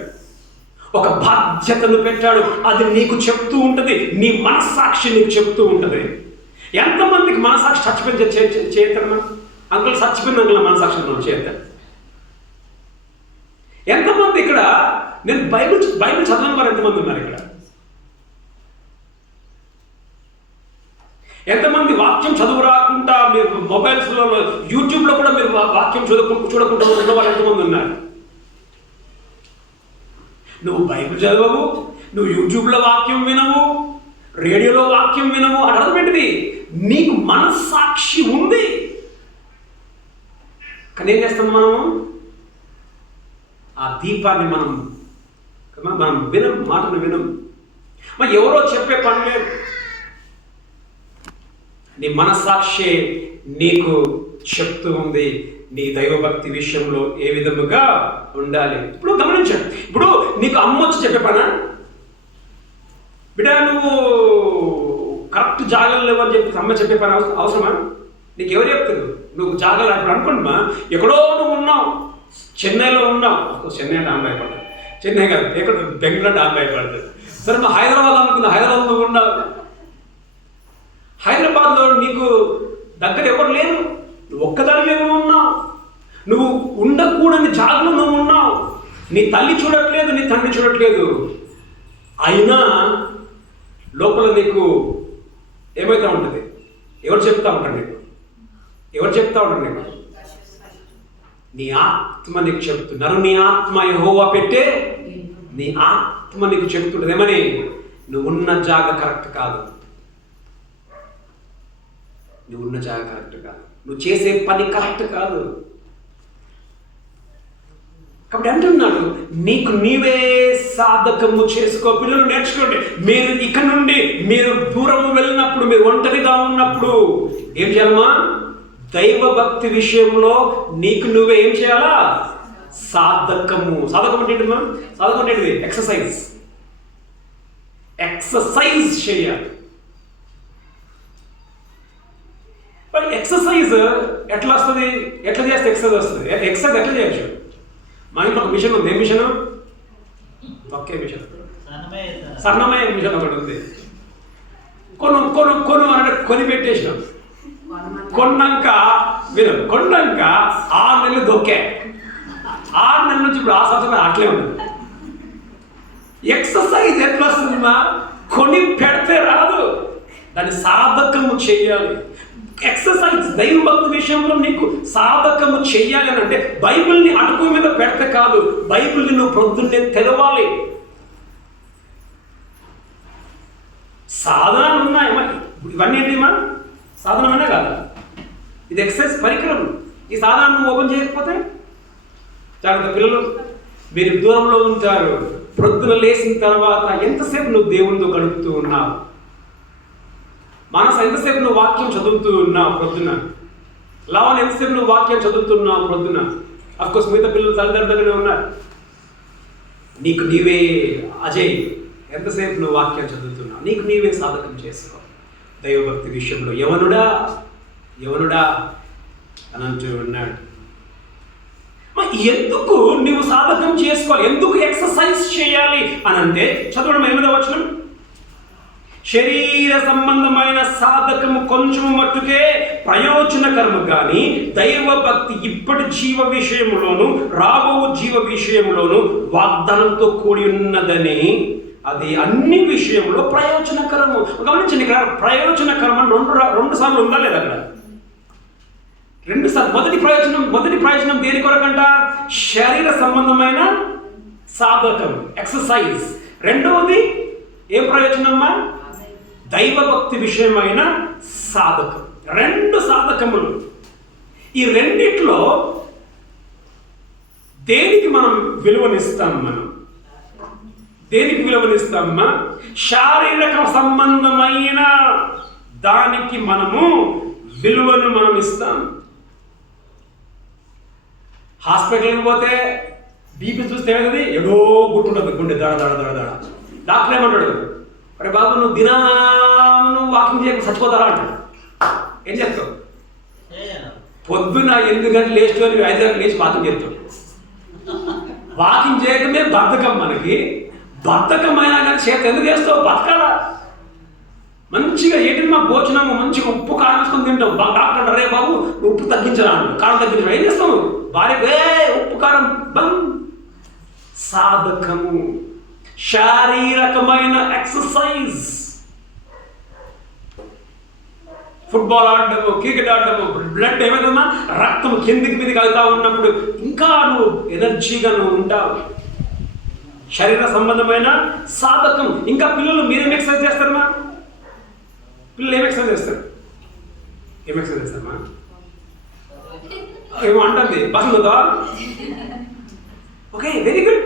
ఒక బాధ్యతను పెట్టాడు. అది నీకు చెప్తూ ఉంటుంది, నీ మనస్సాక్షి నీకు చెప్తూ ఉంటుంది. ఎంతమందికి మనస్సాక్షి చచ్చిపోయిన చేస్తాను? అంకుల్ చచ్చిపోయిన అంకుల్ మనస్సాక్షి చేస్తాడు. ఎంతమంది ఇక్కడ నేను బైబిల్ చదవని వారు ఎంతమంది ఉన్నారు ఇక్కడ? ఎంతమంది వాక్యం చదువు రాకుండా మీరు మొబైల్స్లో, యూట్యూబ్లో కూడా మీరు వాక్యం చూడకుండా ఉన్న వాళ్ళు ఎంతమంది ఉన్నారు? నువ్వు బైబిల్ చదవవు, నువ్వు యూట్యూబ్లో వాక్యం వినవు, రేడియోలో వాక్యం వినవు. అని అర్థం ఏంటిది? నీకు మనస్సాక్షి ఉంది, కానీ ఏం చేస్తాం మనము? ఆ దీపాన్ని మనం వినం, మాటను వినం. మరి ఎవరో చెప్పే పని లేదు. నీ మనస్సాక్షి నీకు చెప్తూ ఉంది నీ దైవభక్తి విషయంలో ఏ విధముగా ఉండాలి. ఇప్పుడు గమనించండి, ఇప్పుడు నీకు అమ్మ వచ్చి చెప్పే పనా? బిడ్డ నువ్వు కరెక్ట్ జాగాలు లేవని చెప్పి అమ్మ చెప్పే పని అవసరమా? నీకు ఎవరు చెప్తారు? నువ్వు జాగాలు ఇప్పుడు అనుకుంటున్నా, ఎక్కడో నువ్వు ఉన్నావు, చెన్నైలో ఉన్నావు. చెన్నై అంటే ఆమె భయపడతావు, చెన్నై కాదు ఎక్కడ, బెంగళూరు అంటే ఆమె భయపడుతుంది. సరే నువ్వు హైదరాబాద్ అనుకున్నా, హైదరాబాద్ నువ్వు ఉన్నావు. హైదరాబాద్లో నీకు దగ్గర ఎవరు లేరు, నువ్వు ఒక్కదానివే ఉన్నావు. నువ్వు ఉండకూడని జాగలో నువ్వు ఉన్నావు. నీ తల్లి చూడట్లేదు, నీ తండ్రి చూడట్లేదు. అయినా లోపల నీకు ఏమవుతూ ఉంటుంది? ఎవరు చెప్తా ఉంటారు నీకు? ఎవరు చెప్తా ఉంటారు నీకు? నీ ఆత్మ నీకు చెప్తున్నారు. నీ ఆత్మ యెహోవా పెట్టే నీ ఆత్మ నీకు చెప్తుంటుంది ఏమని? నువ్వు ఉన్న జాగ కరెక్ట్ కాదు, నువ్వు ఉన్న జాగ కరెక్ట్ కాదు, నువ్వు చేసే పని కరెక్ట్ కాదు. కాబట్టి అంటున్నాడు, నీకు నీవే సాధకము చేసుకో. పిల్లలు నేర్చుకోండి. మీరు ఇక్కడ నుండి మీరు దూరం వెళ్ళినప్పుడు, మీరు ఒంటరిగా ఉన్నప్పుడు ఏం చేయాలమ్మా? దైవ భక్తి విషయంలో నీకు నువ్వే ఏం చేయాలా? సాధకము. సాధకం అంటే ఏంటమ్మా? సాధకం అంటే ఏంటిది? ఎక్సర్సైజ్. ఎక్సర్సైజ్ చేయాలి. ఎక్సర్సైజ్ ఎట్లా వస్తుంది? ఎట్లా చేస్తే ఎక్సర్సైజ్ వస్తుంది? ఎక్సర్సైజ్ ఎట్లా చేయొచ్చు? మా ఇంట్లో ఒక మిషన్ ఉంది. ఏ మిషన్? ఒకే మిషన్, సన్నమయ్యే మిషన్ ఒకటి ఉంది. అంటే కొని పెట్టేసినాం. కొన్నాక 6 నెలలు దొక్కే. 6 నెలల నుంచి ఇప్పుడు ఆ సంవత్సరం అట్లే ఉంది. ఎక్సర్సైజ్ ఎట్లా వస్తుందా? కొని పెడితే రాదు, దాన్ని సాధకము చెయ్యాలి. ఎక్సర్సైజ్ దైవభక్తి విషయంలో నీకు సాధకము చెయ్యాలి అని అంటే బైబిల్ని అడుగు మీద పెడితే కాదు, బైబిల్ని నువ్వు ప్రొద్దున్నే తెలవాలి. సాధనాలు ఉన్నాయి మరి, ఇవన్నీ ఏంటిమా సాధనమనే కాదు, ఇది ఎక్సర్సైజ్ పరికరం. ఈ సాధనం నువ్వు ఓపెన్ చేయకపోతే జాగ్రత్త. పిల్లలు మీరు దూరంలో ఉంటారు, ప్రొద్దున లేచిన తర్వాత ఎంతసేపు నువ్వు దేవునితో గడుపుతూ ఉన్నావు? మనసు ఎంతసేపు నువ్వు వాక్యం చదువుతూ ఉన్నావు ప్రొద్దున? లావన్ ఎంతసేపు నువ్వు వాక్యం చదువుతున్నావు ప్రొద్దున? అఫ్కోర్స్ మిగతా పిల్లలు తల్లిదండ్రులుగానే ఉన్నారు. నీకు నీవే అజయ్ ఎంతసేపు నువ్వు వాక్యం చదువుతున్నావు? నీకు నీవే సాధకం చేసుకో. దైవభక్తి విషయంలో యవనుడా యవనుడా అని అంటూ ఉన్నాడు. ఎందుకు నువ్వు సాధకం చేసుకోవాలి? ఎందుకు ఎక్సర్సైజ్ చేయాలి అని అంటే చదవడం 8వ వచనం, శరీర సంబంధమైన సాధకము కొంచెము మట్టుకే ప్రయోజనకరము కానీ దైవభక్తి ఇప్పటి జీవ విషయంలోను రాబో జీవ విషయంలోను వాగ్దానంతో కూడి ఉన్నదని, అది అన్ని విషయంలో ప్రయోజనకరము. గమనించండి, ఇక్కడ ప్రయోజనకరం అని రెండు సార్లు ఉందా లేదా? అక్కడ 2 సార్లు. మొదటి ప్రయోజనం దేని కొరకంట? శరీర సంబంధమైన సాధకం, ఎక్సర్సైజ్. రెండవది ఏం ప్రయోజనమ్మా? దైవభక్తి విషయమైన సాధకం. 2 సాధకములు. ఈ రెండిట్లో దేనికి మనం విలువనిస్తాం? దేనికి విలువనిస్తామా? శారీరక సంబంధమైన దానికి మనము విలువను మనం ఇస్తాం. హాస్పిటల్కి పోతే బీపీ చూస్తే ఏమవుతుంది? ఏదో గుట్టుంటుంది, గుండె దడ దడ దడ దడ. డాక్టర్ ఏమంటాడు? అరే బాబు నువ్వు దినాను వాకింగ్ చేయకుండా చచ్చిపోతారా అంటాడు. ఏం చేస్తావు? పొద్దున 8 గంటలు లేచి 5 గంటలు లేచి వాకింగ్ చేస్తావు. వాకింగ్ చేయకమే బద్ధకం మనకి. బద్ధకమైనా కానీ చేత ఎందుకు చేస్తావు? బతకాలా? మంచిగా ఏంటి మా భోజనము మంచిగా ఉప్పు కారం వేసుకొని తింటావు. డాక్టర్ అంటారు రే బాబు ఉప్పు తగ్గించరా అంటారు, కారం తగ్గించరా. ఏం చేస్తావు? భార్య ఉప్పు కారం బంద్. సాధకము, శారీరకమైన ఎక్సర్సైజ్. ఫుట్బాల్ ఆడటము, క్రికెట్ ఆడటము, బ్లడ్ ఏమైందమ్మా రక్తం కిందికి మీదకి వెళ్తా ఉన్నప్పుడు ఇంకా నువ్వు ఎనర్జీగా నువ్వు ఉంటావు. శరీర సంబంధమైన సాధకం. ఇంకా పిల్లలు మీరేం ఎక్సర్సైజ్ చేస్తారమ్మా? పిల్లలు ఏం ఎక్సర్సైజ్ చేస్తారు? ఏం ఎక్సర్సైజ్ చేస్తారమ్మా? ఏమో అంటుంది బాసనతో. Okay, very good.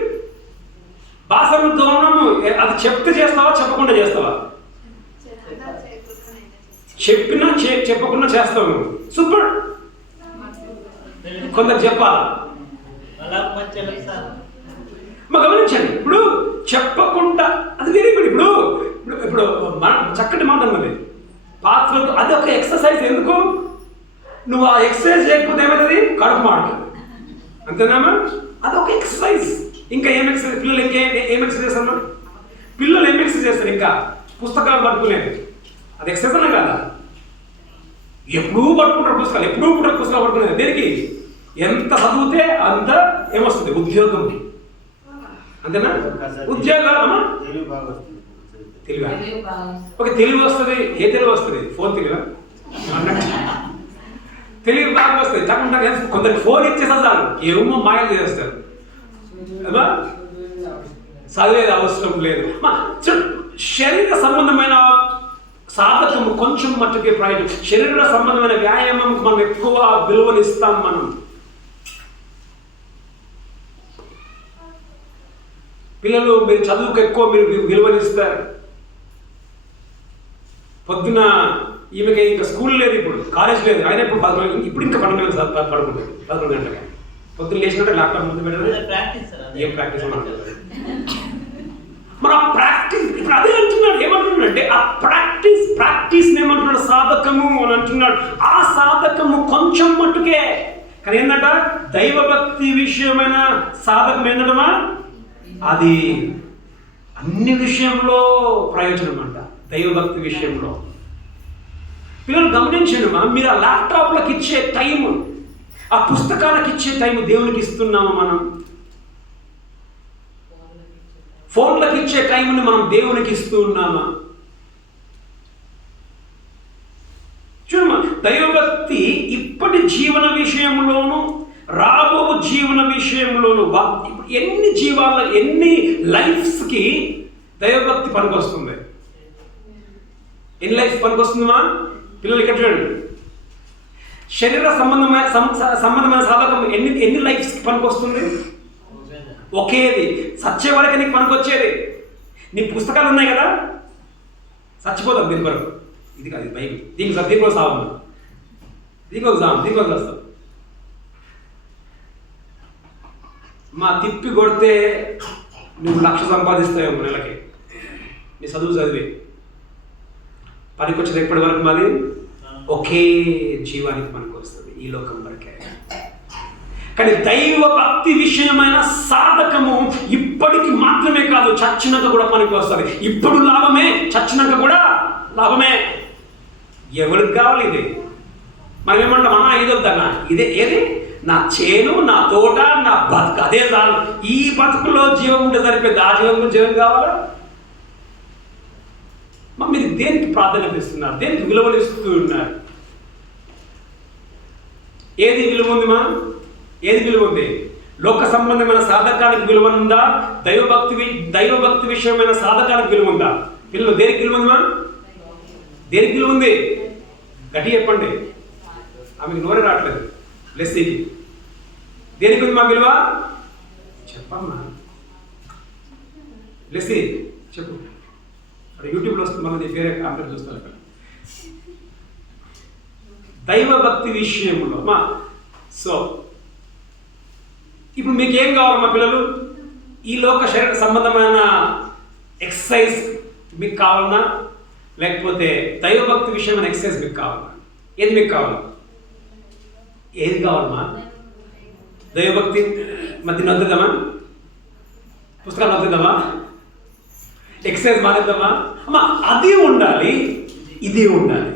బాసనలు తోమడము అది చెప్తే చేస్తావా చెప్పకుండా చేస్తావా? చెప్పినా చెప్పకుండా చేస్తావు. సూపర్. కొందరు చెప్పాలా? గమనించండి, ఇప్పుడు చెప్పకుండా అది వెరీ గుడ్. ఇప్పుడు చక్కటి మాట అన్నది పాత్రలు, అది ఒక ఎక్సర్సైజ్. ఎందుకు? నువ్వు ఆ ఎక్సర్సైజ్ చేయకపోతే ఏమవుతుంది? కడుపు మాడుతుంది. అంతేనామా? అది ఒక ఎక్సర్సైజ్. ఇంకా ఏం ఎక్సర్సైజ్? పిల్లలు ఏం ఎక్సర్సైజ్ చేస్తారు? పిల్లలు ఏం ఎక్సర్సైజ్ చేస్తారు? ఇంకా పుస్తకాలు పట్టుకునేది అది ఎక్సర్సైజ్ అనే కదా. ఎప్పుడూ పట్టుకుంటారు పుస్తకాలు, ఎప్పుడూ పుస్తకాలు పట్టుకునేది. దేనికి? ఎంత చదివితే అంత ఏమొస్తుంది? ఉద్యోగం. అంతేనా? ఉద్యోగాలమ్మా తెలివి. ఒక తెలివి వస్తుంది. ఏ తెలివి వస్తుంది? ఫోన్ తెలివా? తెలివి బాగా వస్తుంది. తప్పకుండా కొందరికి ఫోన్ ఇచ్చేస్తా చాలు ఏమో మాయలు చేస్తారు. అమ్మా చదివేది అవసరం లేదు. శరీర సంబంధమైన సాధకము కొంచెం మట్టుకే ప్రయోజనం. శరీర సంబంధమైన వ్యాయామం మనం ఎక్కువ విలువనిస్తాం. మనం పిల్లలు మీరు చదువుకు ఎక్కువ మీరు విలువనిస్తారు. పొద్దున ఈమెకి ఇంకా స్కూల్ లేదు, ఇప్పుడు కాలేజ్ లేదు, ఆయన ఇప్పుడు ఇప్పుడు ఇంకా 12 గంటలకు పడుకుంటుంది. 11 గంటలకి పొద్దున్న లేచినట్టు ల్యాప్టాప్ ముందు పెట్టారు. ఏం ప్రాక్టీస్ మరి ఆ ప్రాక్టీస్. ఇప్పుడు అదే అంటున్నాడు. ఏమంటున్నాడు అంటే ఆ ప్రాక్టీస్ ఏమంటున్నాడు? సాధకము అని అంటున్నాడు. ఆ సాధకము కొంచెం మట్టుకే. కానీ ఏంటంట? దైవభక్తి విషయమైన సాధకం ఏంటమ్మా? అది అన్ని విషయంలో ప్రయోజనం అంట. దైవభక్తి విషయంలో పిల్లలు గమనించండి, మీరు ఆ ల్యాప్టాప్లకు ఇచ్చే టైము, ఆ పుస్తకాలకు ఇచ్చే టైము దేవునికి ఇస్తున్నాము మనం? ఫోన్లకు ఇచ్చే టైంని మనం దేవునికి ఇస్తూ ఉన్నామా? చూడమ్మా, దైవభక్తి ఇప్పటి జీవన విషయంలోనూ రాబో జీవన విషయంలోనూ ఇప్పుడు ఎన్ని లైఫ్స్కి దైవభక్తి పనికొస్తుంది? ఎన్ని లైఫ్ పనికొస్తుందమ్మా? పిల్లలు ఇక్కడ చూడండి. శరీర సంబంధమైన సాధకం ఎన్ని లైఫ్స్కి పనికొస్తుంది? ఒకేది. చచ్చే వరకు నీకు పనికొచ్చేది. నీ పుస్తకాలు ఉన్నాయి కదా, చచ్చిపోతాం దీని వరకు. ఇది కాదు బైబిల్. దీనికి సాగు, దీనికి వస్తాం. మా తిప్పి కొడితే నువ్వు 1,00,000 సంపాదిస్తావు నెలకి. నీ చదివి పనికొచ్చేది ఎప్పటి వరకు? మాది ఒకే జీవానికి పనికి వస్తుంది, ఈ లోకం వరకే. కానీ దైవ భక్తి విషయమైన సాధకము ఇప్పటికి మాత్రమే కాదు, చచ్చినాక కూడా పనికి వస్తుంది. ఇప్పుడు లాభమే, చచ్చినాక కూడా లాభమే. ఎవరికి కావాలి ఇది? మనం ఏమంటాం? ఇది వద్దన్నా, ఇదే ఏది నా చేను, నా తోట, నా బతుకు, అదే చాలు. ఈ బతుకులో జీవం ఉంటే సరిపోయింది. ఆ జీవం కావాలా? మీరు దేనికి ప్రాధాన్యత ఇస్తున్నారు? దేనికి విలువలు ఇస్తూ ఉన్నారు? ఏది విలువ ఉంది ఏది విలువ ఉంది? లోక సంబంధమైన సాధకానికి విలువ ఉందా? దైవభక్తి విషయమైన సాధకానికి విలువ ఉందా? పిల్లలు దేనికి విలువ ఉందా? దేనికి విలువ ఉంది? గట్టి చెప్పండి. ఆమెకు నోరే రావట్లేదు. లెస్సీకి దేనికి ఉంది మా విలువ? చెప్పమ్మా లెస్సీ, చెప్పు. యూట్యూబ్లో వస్తుంది, మనం వేరే కాంటెంట్ చూస్తాను. అక్కడ దైవభక్తి విషయంలో సో ఇప్పుడు మీకు ఏం కావాలమ్మా పిల్లలు? ఈ లోక శరీర సంబంధమైన ఎక్సర్సైజ్ మీకు కావాలన్నా, లేకపోతే దైవభక్తి విషయమైన ఎక్సర్సైజ్ మీకు కావాలన్నా? ఏది మీకు కావాలి? ఏది కావాలమ్మా? దైవభక్తి మధ్య నొద్దుదామా? పుస్తకాలు నొద్దుదామా? ఎక్సర్సైజ్ మానేద్దామా? అమ్మా అది ఉండాలి, ఇది ఉండాలి.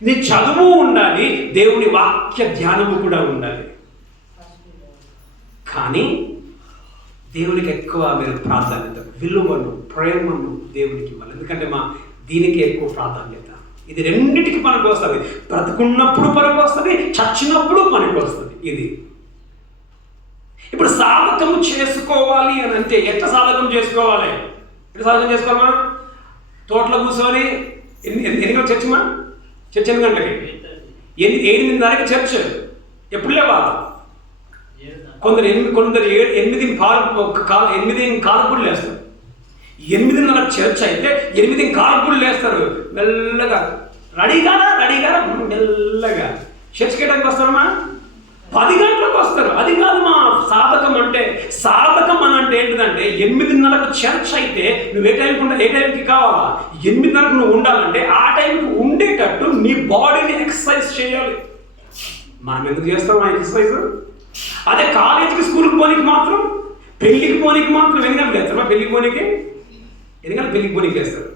నీ చదువు ఉండాలి, దేవుని వాక్య ధ్యానము కూడా ఉండాలి. కానీ దేవునికి ఎక్కువ మీరు ప్రాధాన్యత, విలువను, ప్రేమను దేవునికి ఇవ్వాలి. ఎందుకంటే దీనికి ఎక్కువ ప్రాధాన్యత. ఇది రెండింటికి పనికి వస్తుంది. బ్రతుకున్నప్పుడు పనికి వస్తుంది, చచ్చినప్పుడు పనికి వస్తుంది. ఇది ఇప్పుడు సాధకం చేసుకోవాలి అని అంటే ఎట్లా సాధకం చేసుకోవాలి? ఎట్లా సాధకం చేసుకోవాలమ్మా? తోటలో కూర్చొని ఎన్ని గంటలకు చర్చమా? చర్చ 8 గంటలకి, 8:30కి చర్చ్. ఎప్పుడు లేవా? కొందరు 8 కాలకుళ్ళు లేస్తారు. 8:30 చర్చ్ అయితే 8 కాలకుళ్ళు లేస్తారు. మెల్లగా రెడీ కాదా మెల్లగా చర్చ్కి టైంకి వస్తారమ్మా? 10 గంటలకు వస్తారు. అది కాదు మా సాధకం అంటే. సాధకం అని అంటే ఏంటిదంటే 8:30కు చర్చ్ అయితే నువ్వు ఏ టైంకి కావాలా? 8:30కు నువ్వు ఉండాలంటే ఆ టైంకి ఉండేటట్టు నీ బాడీని ఎక్సర్సైజ్ చేయాలి. మనం ఎందుకు చేస్తాం ఆ ఎక్సర్సైజ్? అదే కాలేజీకి, స్కూల్కి పోనీకి మాత్రం, పెళ్ళికి పోనీకి మాత్రం 8 గంటలు వేస్తారా? పెళ్ళికి పోనీకి 8 గంటలు పెళ్ళికి పోనీకి వేస్తారు.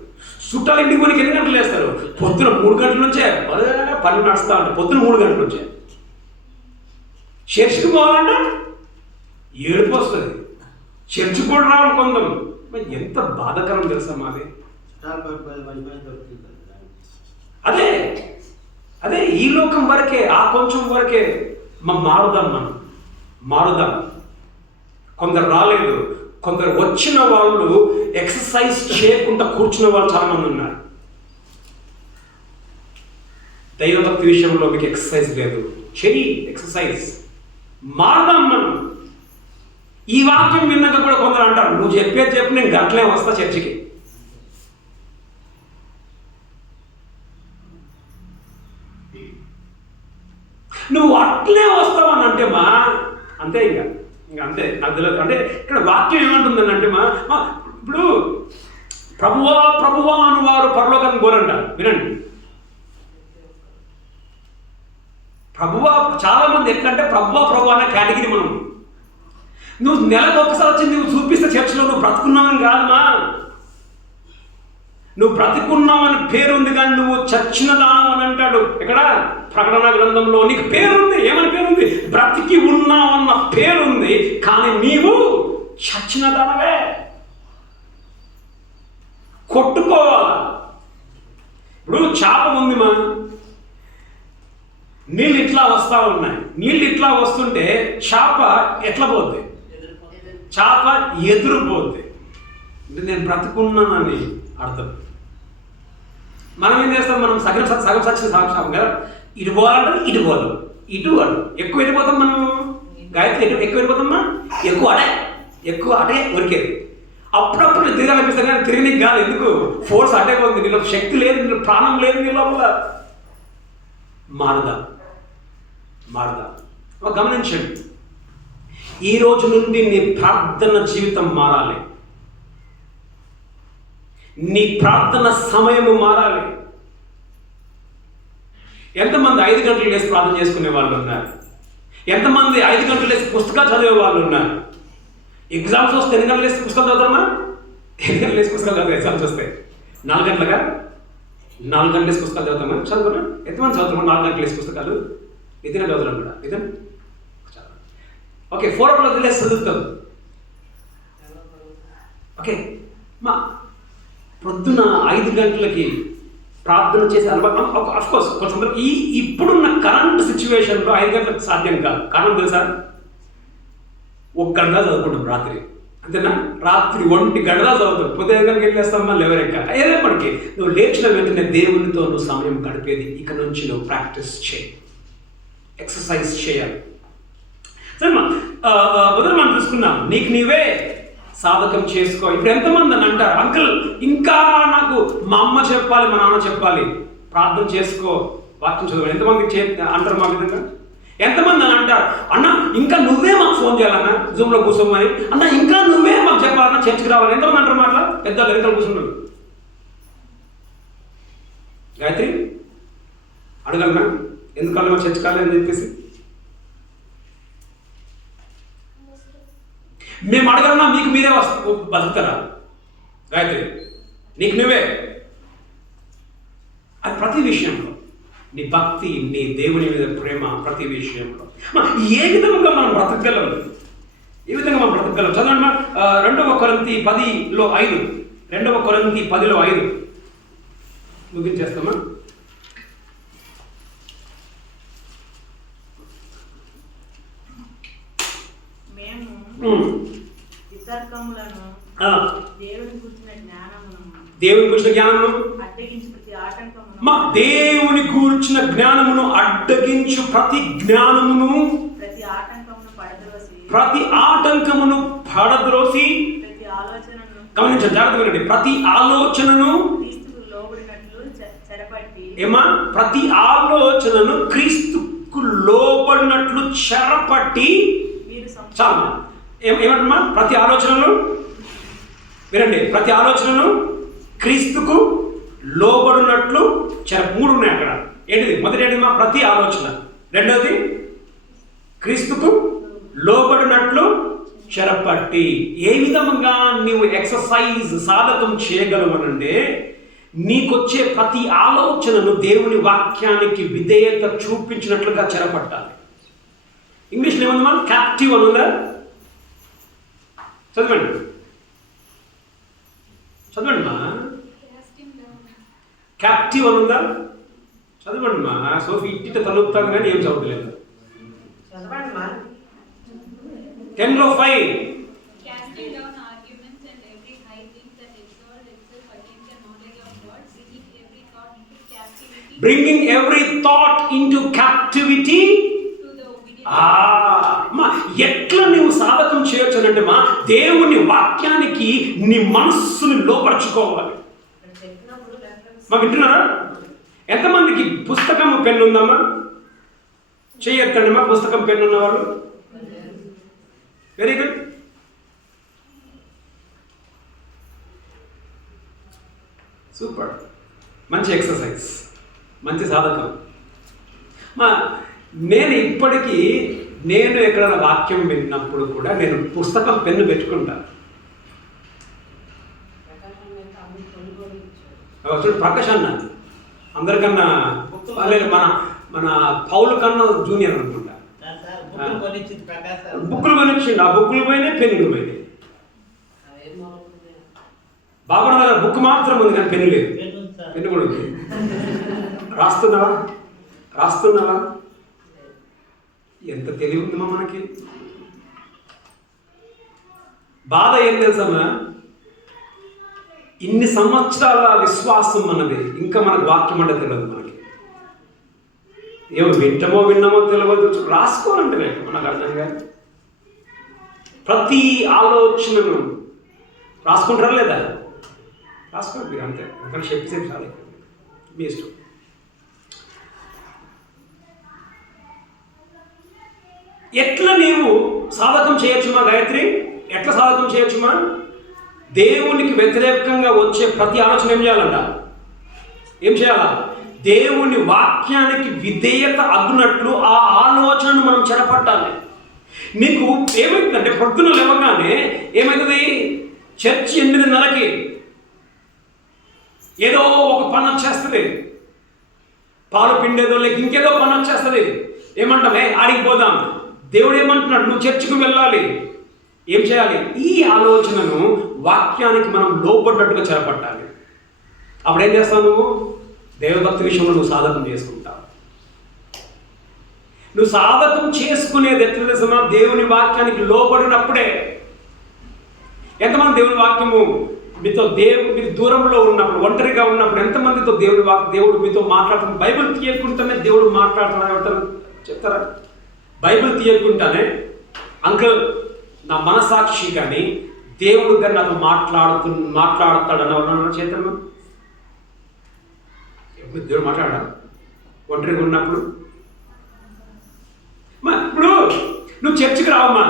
చుట్టాలు ఇంటికి పోనీకి 8 గంటలు వేస్తారు. పొద్దున 3 గంటల నుంచే పని నడుస్తూ ఉంటారు. పొద్దున 3 గంటల నుంచే. చర్చికి పోవాలంటే ఏడుపు వస్తుంది. చర్చి కూడా రావాలి కొందరు. ఎంత బాధాకరం తెలుసా మాది. అదే ఈ లోకం వరకే, ఆ కొంచెం వరకే. మారుదాం. కొందరు రాలేదు. కొందరు వచ్చిన వాళ్ళు ఎక్సర్సైజ్ చేయకుండా కూర్చున్న వాళ్ళు చాలామంది ఉన్నారు. దైవభక్తి విషయంలో మీకు ఎక్సర్సైజ్ లేదు, చెయ్యి ఎక్సర్సైజ్. మారుదాం మనం. ఈ వాక్యం విన్నాక కూడా కొందరు అంటారు, నువ్వు చెప్పు, నేను గంటలే వస్తా చర్చికి. నువ్వు అట్లే వస్తావని అంటే అంతే, ఇంకా అంతే. నాకు తెలియదు. అంటే ఇక్కడ వాక్యం ఏమంటుందని అంటే ఇప్పుడు ప్రభువా అని వారు పరలోకాన్ని కోరంట. వినండి, ప్రభువా చాలా మంది ఎట్లంటే ప్రభువా అనే కేటగిరీ. మనం నువ్వు నెలకు ఒకసారి వచ్చి నువ్వు చూపిస్తే చర్చిలో నువ్వు బ్రతుకున్నావని కాదమ్మా. నువ్వు బ్రతుకున్నావని పేరు ఉంది, కానీ నువ్వు చచ్చిన దానం అని అంటాడు. ఇక్కడ ప్రకటన గ్రంథంలో నీకు పేరుంది. ఏమని పేరుంది? బ్రతికి ఉన్నావన్న పేరుంది, కానీ నీవు చచ్చిన దానవే. కొట్టుకోవాలా. ఇప్పుడు చేప ఉంది మా, నీళ్ళు ఇట్లా వస్తూ ఉన్నాయి, నీళ్ళు ఇట్లా వస్తుంటే చేప ఎట్లా పోద్ది? చేప ఎదురుపోద్ది. అంటే నేను బ్రతుకున్నానని అర్థం. మనం ఏం చేస్తాం? మనం సగం సచ్చిన సాక్షాం కదా, ఇటు పోవాలంటే ఇటు పోదాం, ఇటు అటు ఎక్కువ వెళ్ళిపోతాం. మనం గాయత్రి ఎక్కువ వెళ్ళిపోతామా, ఎక్కువ అటే ఉరికేది. అప్పుడప్పుడు తిరగాలనిపిస్తాం కానీ తిరిగి కాదు. ఎందుకు? ఫోర్స్ అటే పోతుంది, నీలో శక్తి లేదు, నీలో ప్రాణం లేదు, నీ లోపల. మారదా గమనించండి. ఈ రోజు నుండి నీ ప్రార్థన జీవితం మారాలి, నీ ప్రార్థన సమయము మారాలి. ఎంతమంది 5 గంటలు లేసి ప్రార్థన చేసుకునే వాళ్ళు ఉన్నారు? ఎంతమంది 5 గంటలు లేసి పుస్తకాలు చదివే వాళ్ళు ఉన్నారు? ఎగ్జామ్స్ వస్తే 8 గంటలు లేసి పుస్తకాలు చదువుతామా? 8 గంటలు లేసి పుస్తకాలు చదువుతాం. ఎగ్జామ్స్ వస్తాయి 4 గంటలుగా, 4 గంటలు లేసి పుస్తకాలు చదువుతామా? చదువుకున్నా ఎంతమంది చదువుతామా? 4 గంటలు లేసి పుస్తకాలు నితిన చదువుతాం కూడా. నితిన్ ఓకే, 4 o'clock లేసి చదువుతాం. ఓకే మా పొద్దున 5 గంటలకి ప్రార్థన చేసి అలవాటు. అఫ్కోర్స్ కొంచెం ఇప్పుడున్న కరెంట్ సిచ్యువేషన్లో 5 గంటలకు సాధ్యం కాదు. కారణం తెలుసా? 1 గంట చదువుకుంటాం రాత్రి, అంతేనా? రాత్రి 1 గంట చదువుతాం, పొద్దున గంటకి వెళ్ళేస్తాం, మళ్ళీ ఎవరెక్క ఏదేపటికి నువ్వు లేచిన వెంటనే దేవునితో నువ్వు సమయం గడిపేది ఇక నుంచి నువ్వు ప్రాక్టీస్ చేయి, ఎక్సర్సైజ్ చేయాలి. సరే మొదలు మనం చూసుకున్నాం, నీకు నీవే సాధకం చేసుకో. ఇప్పుడు ఎంతమంది అని అంటారు, అంకుల్ ఇంకా నాకు మా అమ్మ చెప్పాలి, మా నాన్న చెప్పాలి, ప్రార్థన చేసుకో, వాక్యం చదవాలి. ఎంతమంది అంటారు మా విధంగా? ఎంతమంది అని అంటారు, అన్న ఇంకా నువ్వే మాకు ఫోన్ చేయాలన్నా, జూమ్లో కూర్చోమని, అన్న ఇంకా నువ్వే మాకు చెప్పాలన్నా, చర్చికి రావాలి. ఎంతమంది అంటారు మాట? పెద్ద వెనకాల కూర్చుంటారు. గాయత్రి అడగలనా ఎందుకన్నా మా చర్చికి రాలేదు అని చెప్పేసి? మేము అడగలన్నా మీకు మీరే బతుకుతారా? గాయత్రి నీకు నువ్వే. అది ప్రతి విషయంలో నీ భక్తి, నీ దేవుని మీద ప్రేమ, ప్రతి విషయంలో ఏ విధంగా మనం బ్రతకగలం, ఏ విధంగా మనం బ్రతకగలం? చదవండి 2 కొరింథీ 10:5. 2 కొరింథీ 10:5 ముగించేస్తామా? దేవుని గురించిన జ్ఞానమును దేవుని గూర్చిన జ్ఞానమును అడ్డగించు ప్రతి జ్ఞానమును, ప్రతి ఆటంకమును పడద్రోసి, గమనించండి జాగ్రత్తగా, ప్రతి ఆలోచనను ఏమా ప్రతి ఆలోచనను క్రీస్తుకు లోబడినట్లు చెరపట్టి. చాలు ఏమంటమ్మా? ప్రతి ఆలోచనను వినండి, ప్రతి ఆలోచనను క్రీస్తుకు లోబడినట్లు 3 ఉన్నాయి అక్కడ. ఏంటిది? మొదటి ఏంటిది? ప్రతి ఆలోచన. రెండవది క్రీస్తుకు లోబడినట్లు చెరపట్టి. ఏ విధంగా నీవు ఎక్సర్సైజ్ సాధకం చేయగలవనంటే, నీకొచ్చే ప్రతి ఆలోచనను దేవుని వాక్యానికి విధేయత చూపించినట్లుగా చెరపట్టాలి. ఇంగ్లీష్లో ఏమన్నా క్యాప్టివ్ అని ఉందా? చదవండి మా. క్యాప్టివ్ అని ఉందా? చదవండి మా. సోఫీ ఇట్టిట తలుపుతాను కానీ ఏం చదవలేదు. 10:5. Bringing every thought into captivity. ఎట్లా నువ్వు సాధకం చేయొచ్చు అంటే మా దేవుని వాక్యానికి నీ మనస్సుని లోపరుచుకోవాలి. మా వింటున్నారా? ఎంతమందికి పుస్తకం పెన్ను ఉందమ్మా? చేయొద్దండి మా పుస్తకం పెన్ను ఉన్నవాళ్ళు. Very good. సూపర్. మంచి ఎక్సర్సైజ్, మంచి సాధకం. నేను ఇప్పటికీ ఎక్కడైనా వాక్యం విన్నప్పుడు కూడా నేను పుస్తకం పెన్ను పెట్టుకుంటాను. చూడు ప్రకాష్ అన్న అందరికన్నా మన పౌలు కన్నా జూనియర్ అనుకుంటా. బుక్కులు కొనిచ్చిండు, ఆ బుక్కులు పోయినాయి, పెన్నులు పోయినాయి. బాబా దగ్గర బుక్ మాత్రం ఉంది కానీ పెన్ను లేదు. పెన్ను కూడా ఉంది. రాస్తున్నావా? ఎంత తెలివి ఉందమ్మా మనకి. బాధ ఏం తెలుసమ్మా, ఇన్ని సంవత్సరాల విశ్వాసం మనది, ఇంకా మనకు వాక్యం అంటే తెలియదు. మనకి ఏమో విన్నామో తెలియదు, రాసుకోవాలంటే మనకు అర్థం కాదు. ప్రతి ఆలోచనను రాసుకుంటారా లేదా? రాసుకోండి మీరు, అంతే. అక్కడ చెప్పేసేపు చాలా మీ ఇష్టం. ఎట్లా నీవు సాధకం చేయొచ్చుమా గాయత్రి? ఎట్లా సాధకం చేయొచ్చుమా? దేవునికి వ్యతిరేకంగా వచ్చే ప్రతి ఆలోచన ఏం చేయాలంట? ఏం చేయాలా? దేవుని వాక్యానికి విధేయత అగ్గునట్లు ఆ ఆలోచనను మనం చెరపట్టాలి. నీకు ఏమైతుందంటే పొద్దున లేవగానే ఏమవుతుంది? చర్చి 8:30కి ఏదో ఒక పని వచ్చేస్తుంది, పాలు పిండేదో లేక ఇంకేదో పని వచ్చేస్తుంది. ఏమంటామే? ఆడికి పోదాం. దేవుడు ఏమంటున్నాడు? నువ్వు చర్చికి వెళ్ళాలి. ఏం చేయాలి? ఈ ఆలోచనను వాక్యానికి మనం లోపడ్డట్టుగా చెరపట్టాలి. అప్పుడు ఏం చేస్తావు? నువ్వు దేవభక్తి విషయంలో నువ్వు సాధకం చేసుకుంటావు. నువ్వు సాధకం చేసుకునేది ఎట్లా తెలుసా? దేవుని వాక్యానికి లోబడినప్పుడే. ఎంతమంది దేవుని వాక్యము మీతో మీరు దూరంలో ఉన్నప్పుడు, ఒంటరిగా ఉన్నప్పుడు ఎంతమందితో దేవుడు మీతో మాట్లాడుతున్న? బైబిల్ తీయకుండానే దేవుడు మాట్లాడుతున్నాడు. ఎవరు చెప్తారా? బైబిల్ తీయకుండానే అంకుల్ నా మనసాక్షి కానీ దేవుడు కానీ నాతో మాట్లాడతాడని ఎవరన్నా చేతను? ఎప్పుడు దేవుడు మాట్లాడా? ఒంటరిగా ఉన్నప్పుడు. ఇప్పుడు నువ్వు చర్చికి రావమ్మా.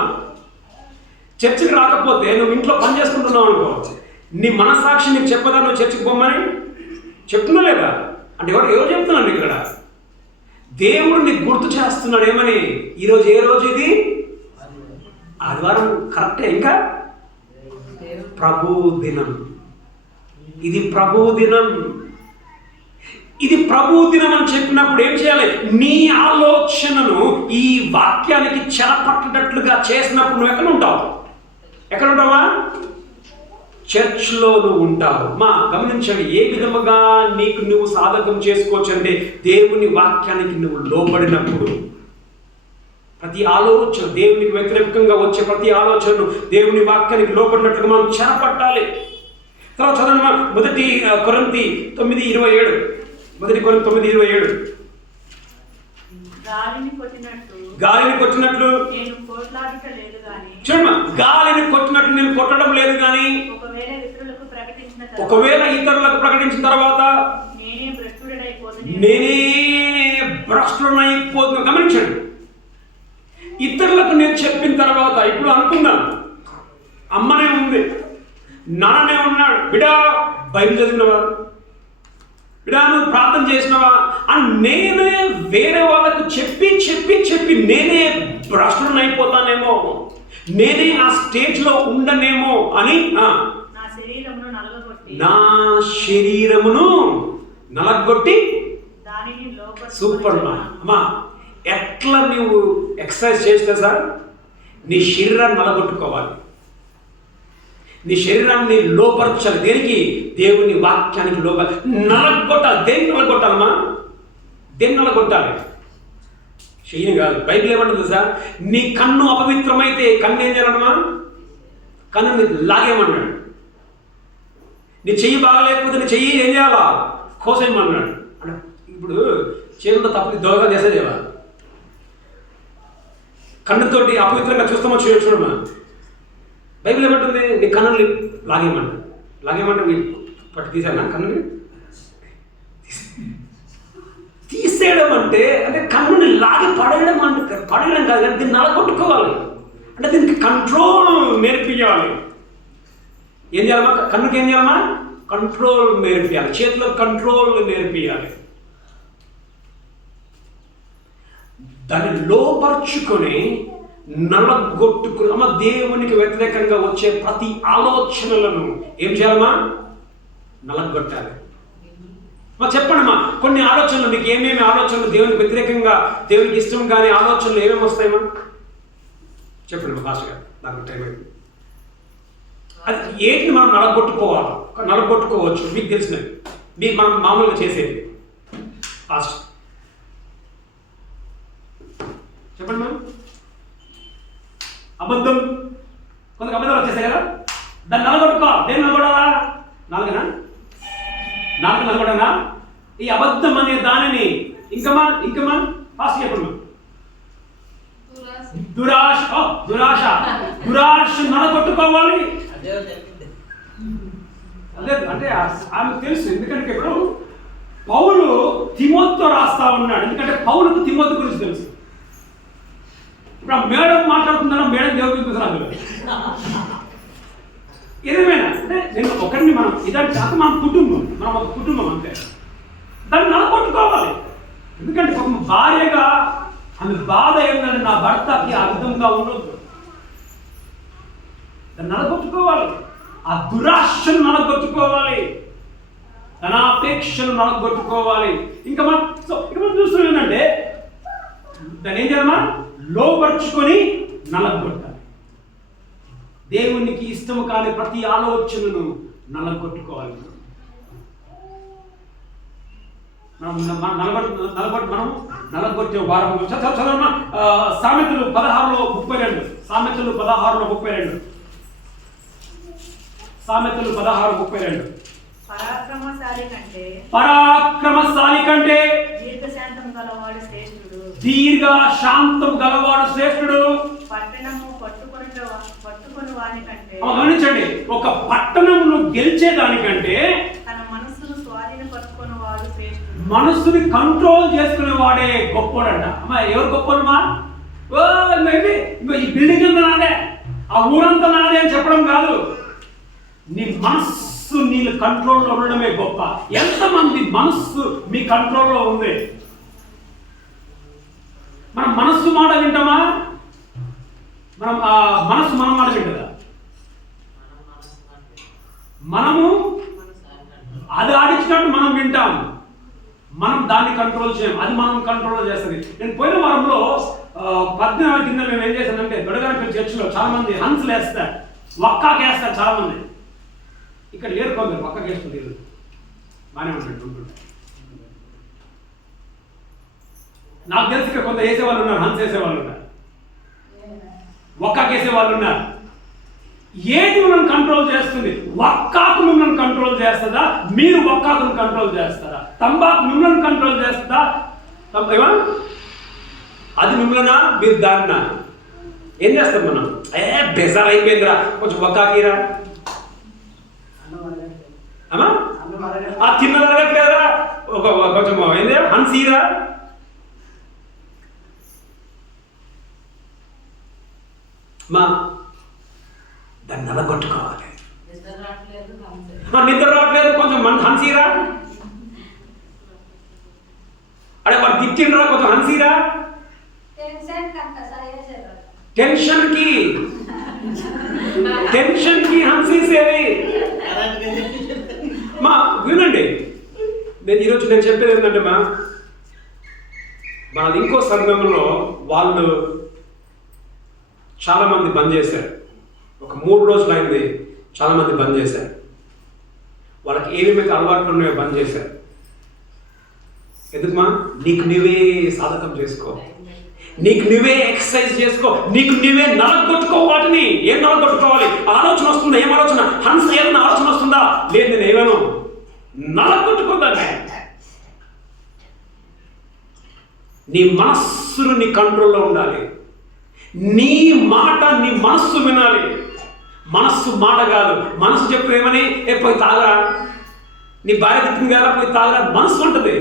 చర్చికి రాకపోతే నువ్వు ఇంట్లో పని చేసుకుంటున్నావు అనుకో, నీ మనసాక్షి నీకు చెప్పదా నువ్వు చర్చికి పోమ్మని? చెప్తున్నా లేదా? అంటే ఎవరు చెప్తున్నాను ఇక్కడ? దేవుడు నీకు గుర్తు చేస్తున్నాడు. ఏమని? ఈరోజు ఏ రోజు? ఇది ఆదివారం. కరెక్టే. ఇంకా ప్రభు దినం. ఇది ప్రభు దినం. ఇది ప్రభు దినం అని చెప్పినప్పుడు ఏం చేయాలి? నీ ఆలోచనను ఈ వాక్యానికి చెరపట్టేటట్లుగా చేసినప్పుడు నువ్వు ఎక్కడ ఉంటావు? ఎక్కడ ఉంటావా? చర్చ్లో నువ్వు ఉంటావు. గమనించండి, ఏ విధముగా నీకు నువ్వు సాధకం చేసుకోవచ్చు అంటే దేవుని వాక్యానికి నువ్వు లోబడినప్పుడు. ప్రతి ఆలోచన, దేవునికి వ్యతిరేకంగా వచ్చే ప్రతి ఆలోచనను దేవుని వాక్యానికి లోపడినట్లుగా మనం చెరపట్టాలి. తర్వాత చదవమ్మా, 1 కొరింథీ 9:27. 1 కొరింథీ 9:27. గాలిని కొట్టినట్లు చూడమ్మా, గాలిని కొట్టినట్లు నేను కొట్టడం లేదు కానీ ఒకవేళ ఇతరులకు ప్రకటించిన తర్వాత నేనే భ్రష్టుడనైపోతున్నా. గమనించండి, ఇతరులకు నేను చెప్పిన తర్వాత ఇప్పుడు అనుకున్నాను, అమ్మనే ఉంది, నాన్ననే ఉన్నాడు, బిడా బైబిల్ చదివినవా, బిడా నువ్వు ప్రార్థన చేసినవా అని నేనే వేరే వాళ్ళకు చెప్పి చెప్పి చెప్పి నేనే భ్రష్టుడనైపోతానేమో, నేనే ఆ స్టేజ్లో ఉండనేమో అని నా శరీరమును నలగొట్టి సూపర్ అమ్మా. ఎట్లా నువ్వు ఎక్సర్సైజ్ చేస్తే సార్ నీ శరీరాన్ని నలగొట్టుకోవాలి, నీ శరీరాన్ని లోపరచాలి. దేనికి? దేవుని వాక్యానికి నలగొట్టాలి. దేనికి నలగొట్టాలమ్మా? దేన్ని నలగొట్టాలి? చెయ్యని కాదు. బైబిల్ ఏమంటుంది సార్? నీ కన్ను అపవిత్రమైతే కన్ను ఏం చేయాలమ్మా? కన్ను లాగేమన్నాడు. నీ చెయ్యి బాగలేకపోతే నీ చెయ్యి ఏం చేయాలా? కోసేయమన్నాడు. అంటే ఇప్పుడు చేతులతో తప్పి దోగా చేసేదేవా? కన్నుతోటి అపవిత్రంగా చూస్తామో చూడమా? బైబిల్ ఏమంటుంది? నీ కన్నుని లాగేమంటే పట్టు తీసానా? కన్నుని తీసేయడం అంటే కన్నుని లాగి పడేయడం కాదు కానీ దీన్ని నలగొట్టుకోవాలి. అంటే దీనికి కంట్రోల్ నేర్పించాలి. ఏం చేయాలమ్మా? కన్నుకి ఏం చేయాలమ్మా? కంట్రోల్ నేర్పియాలి. చేతిలో కంట్రోల్ నేర్పియాలి. దాన్ని లోపరుచుకొని నలగొట్టుకుని దేవునికి వ్యతిరేకంగా వచ్చే ప్రతి ఆలోచనలను ఏం చేయాలమ్మా? నలగొట్టాలి. చెప్పండమ్మా, కొన్ని ఆలోచనలు మీకు ఏమేమి ఆలోచనలు దేవునికి వ్యతిరేకంగా, దేవునికి ఇష్టం కానీ ఆలోచనలు ఏమేమి వస్తాయమ్మా? చెప్పండి మా భాష గారు, నాకు టైం అయింది. అది ఏంటిని మనం నలగొట్టుకోవాలి? నలగొట్టుకోవచ్చు. మీకు తెలిసినవి మీరు మనం మామూలుగా చేసేది. ఫాస్ట్ చెప్పండి మ్యామ్. అబద్ధం, కొంతకు అబద్ధాలు వచ్చేసాయి కదా, దాన్ని నలగొట్టుకో. దేన్ని నలగొడాలా? నాలుగనా? నాలుగు నలగొడనా? ఈ అబద్ధం అనే దానిని ఇంకమా ఫాస్ట్ చెప్పండి మ్యామ్. దురాశ నలగొట్టుకోవాలి. అదే అంటే ఆమెకు తెలుసు. ఎందుకంటే ఇప్పుడు పౌలు తిమోతితో రాస్తా ఉన్నాడు. ఎందుకంటే పౌలుకు తిమోతి గురించి తెలుసు. ఇప్పుడు ఆ మేడం మాట్లాడుతుందా, మేడం దేవుడికి రాదు. ఏదేమైనా అంటే నేను ఒకరిని మనం ఇదంటే అంత మన కుటుంబం, మనం ఒక కుటుంబం అంతే. దాన్ని నలగొట్టుకోవాలి. ఎందుకంటే ఒక భార్యగా ఆమె బాధ ఏంటంటే నా భర్తకి ఆ విధంగా ఉండొద్దు. దాన్ని నలగొట్టుకోవాలి. ఆ దురాశను నలగొట్టుకోవాలి. ధనాపేక్షను నలగొట్టుకోవాలి. ఇంకా మనం చూస్తున్నాం ఏంటంటే దాన్ని ఏం చేయాలమ్మా? లోపరుచుకొని నలగొట్టాలి. దేవునికి ఇష్టము కాని ప్రతి ఆలోచనను నలగొట్టుకోవాలి. మనం నలగొట్టే వారం చదవమ్మా. సామెతలు 16:32. సామెతలు 16:32. సామెతలు 16:32. పరాక్రమశాలి కంటే దీర్ఘశాంతం గలవాడు శ్రేష్ఠుడు. గమనించండి, ఒక పట్టణమును గెలిచేదానికంటే మనస్సుని కంట్రోల్ చేసుకునే వాడే గొప్పోడంట. అమ్మా ఎవరు గొప్పమ్మా? ఈ బిల్డింగ్ అంతా నాదే, ఆ ఊరంతా నాదే అని చెప్పడం కాదు. నీ మనస్సు నీ కంట్రోల్లో ఉండడమే గొప్ప. ఎంతమంది మనస్సు మీ కంట్రోల్లో ఉంది? మనం మనస్సు మాట వింటామా? మనం మనస్సు మన మాట వింటదా? మనము అది ఆడించినట్టు మనం వింటాం, మనం దాన్ని కంట్రోల్ చేయం. అది మనం కంట్రోల్ చేస్తుంది. నేను పోయిన వారంలో 18 కింద మేము ఏం చేశానంటే దొడగారి చర్చిలో చాలా మంది హన్స్లు వేస్తారు, వక్కాకి వేస్తారు. చాలా మంది ఇక్కడ లేరు, కొందరు వక్కాకి వేస్తుంది. బాగానే ఉంటాడు. నాకు తెలిసి ఇక్కడ కొంత వేసేవాళ్ళు ఉన్నారు, హన్స్ వేసేవాళ్ళు ఉన్నారు, వక్కాకి వేసేవాళ్ళు ఉన్నారు. ఏది మిమ్మల్ని కంట్రోల్ చేస్తుంది? వక్కాకు మిమ్మల్ని కంట్రోల్ చేస్తుందా? మీరు వక్కాకును కంట్రోల్ చేస్తారా? తంబాకు మిమ్మల్ని కంట్రోల్ చేస్తుందా? అది మిమ్మల్నా? మీరు దాన్నా? ఏం చేస్తాం మనం? బెజార్ అయిపోయిందిరా, కొంచెం వక్కాకిరా. అమ్మా ఆ తిన్న తరగట్లేదురా, కొంచెం ఏంది హన్సీరా. మా దాన్ని నలగొట్టుకోవాలి. నిద్ర రావట్లేదు, కొంచెం హన్సీరా. అడే వాడు తిట్టిండ్రా, కొంచెం హన్సీరా. టెన్షన్ కి హన్సీసేది. మా వినండి, ఈరోజు నేను చెప్పేది ఏంటంటే మనది ఇంకో సంఘంలో వాళ్ళు చాలామంది బంద్ చేశారు. ఒక 3 రోజులు అయింది, చాలామంది బంద్ చేశారు. వాళ్ళకి ఏమేమి అలవాట్లు ఉన్నాయో బంద్ చేశారు. ఎందుకుమా? నీకు నువ్వే సాధకం చేసుకో, నీకు నువ్వే ఎక్సర్సైజ్ చేసుకో, నీకు నువ్వే నలగొట్టుకో. వాటిని ఏం నలగొట్టుకోవాలి? ఆలోచన వస్తుందా? ఏం ఆలోచన? హన్స్ ఏదైనా ఆలోచన వస్తుందా? లేదు, నేను ఏమను నలగొట్టుకోదాన్ని. నీ మనస్సును నీ కంట్రోల్లో ఉండాలి. నీ మాట నీ మనస్సు వినాలి. మనస్సు మాట కాదు. మనస్సు చెప్పు ఏమని? పోయి తాగరా, నీ భార్య తిట్టింది కదా, పోయి తాగరా. మనస్సు ఉంటుంది.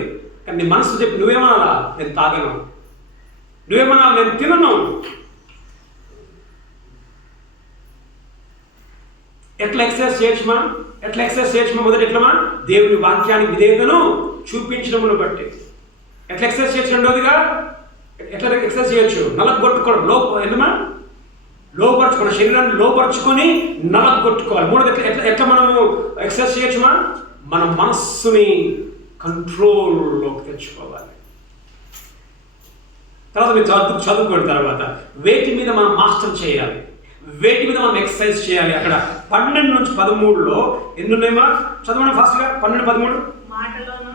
కానీ నీ మనస్సు చెప్పి నువ్వేమనాలా? నేను తాగను. నువ్వేమనాలి? నేను తినను. ఎట్లా ఎక్సర్సైజ్ చేయొచ్చుమా? ఎట్లా ఎక్సర్సైజ్ చేయొచ్చుమా? మొదటి ఎట్లమా? దేవుని వాక్యానికి విధేయతను చూపించడమును బట్టి. ఎట్లా ఎక్సర్సైజ్ చేయొచ్చు? రెండోదిగా ఎట్లా ఎక్సర్సైజ్ చేయొచ్చు? నలగొట్టుకోవడం. లోపరుచుకోవడం, శరీరాన్ని లోపరుచుకొని నలగొట్టుకోవాలి. మూడోది ఎట్లా మనము ఎక్సర్సైజ్ చేయొచ్చుమా? మన మనస్సుని కంట్రోల్లోకి తెచ్చుకోవాలి. తర్వాత మీరు చదువుకోండి. తర్వాత వేటి మీద మనం మాస్టర్ చేయాలి. వేటి మీద మనం ఎక్సర్సైజ్ చేయాలి. అక్కడ 12 నుంచి 13లో ఎన్ని ఉన్నాయమ్మా? చదవండి ఫాస్ట్గా. 12, 13.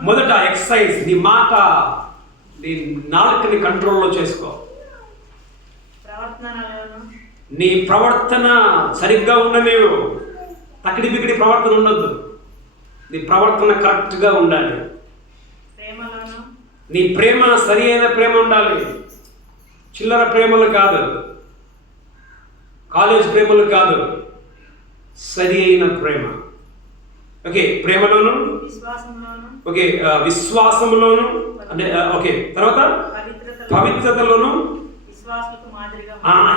మొదట ఎక్సర్సైజ్, నీ మాట, నీ నాలుకని కంట్రోల్లో చేసుకో. నీ ప్రవర్తన సరిగ్గా ఉండలేవు. తకిడి బికిడి ప్రవర్తన ఉండొద్దు. నీ ప్రవర్తన కరెక్ట్గా ఉండాలి. నీ ప్రేమ సరి అయిన ప్రేమ ఉండాలి. చిల్లర ప్రేమలు కాదు, కాలేజ్ ప్రేమలు కాదు, సరి అయిన ప్రేమ. ఓకే, ప్రేమలోను, ఓకే, విశ్వాసంలోను, అంటే ఓకే, తర్వాత పవిత్రతలోను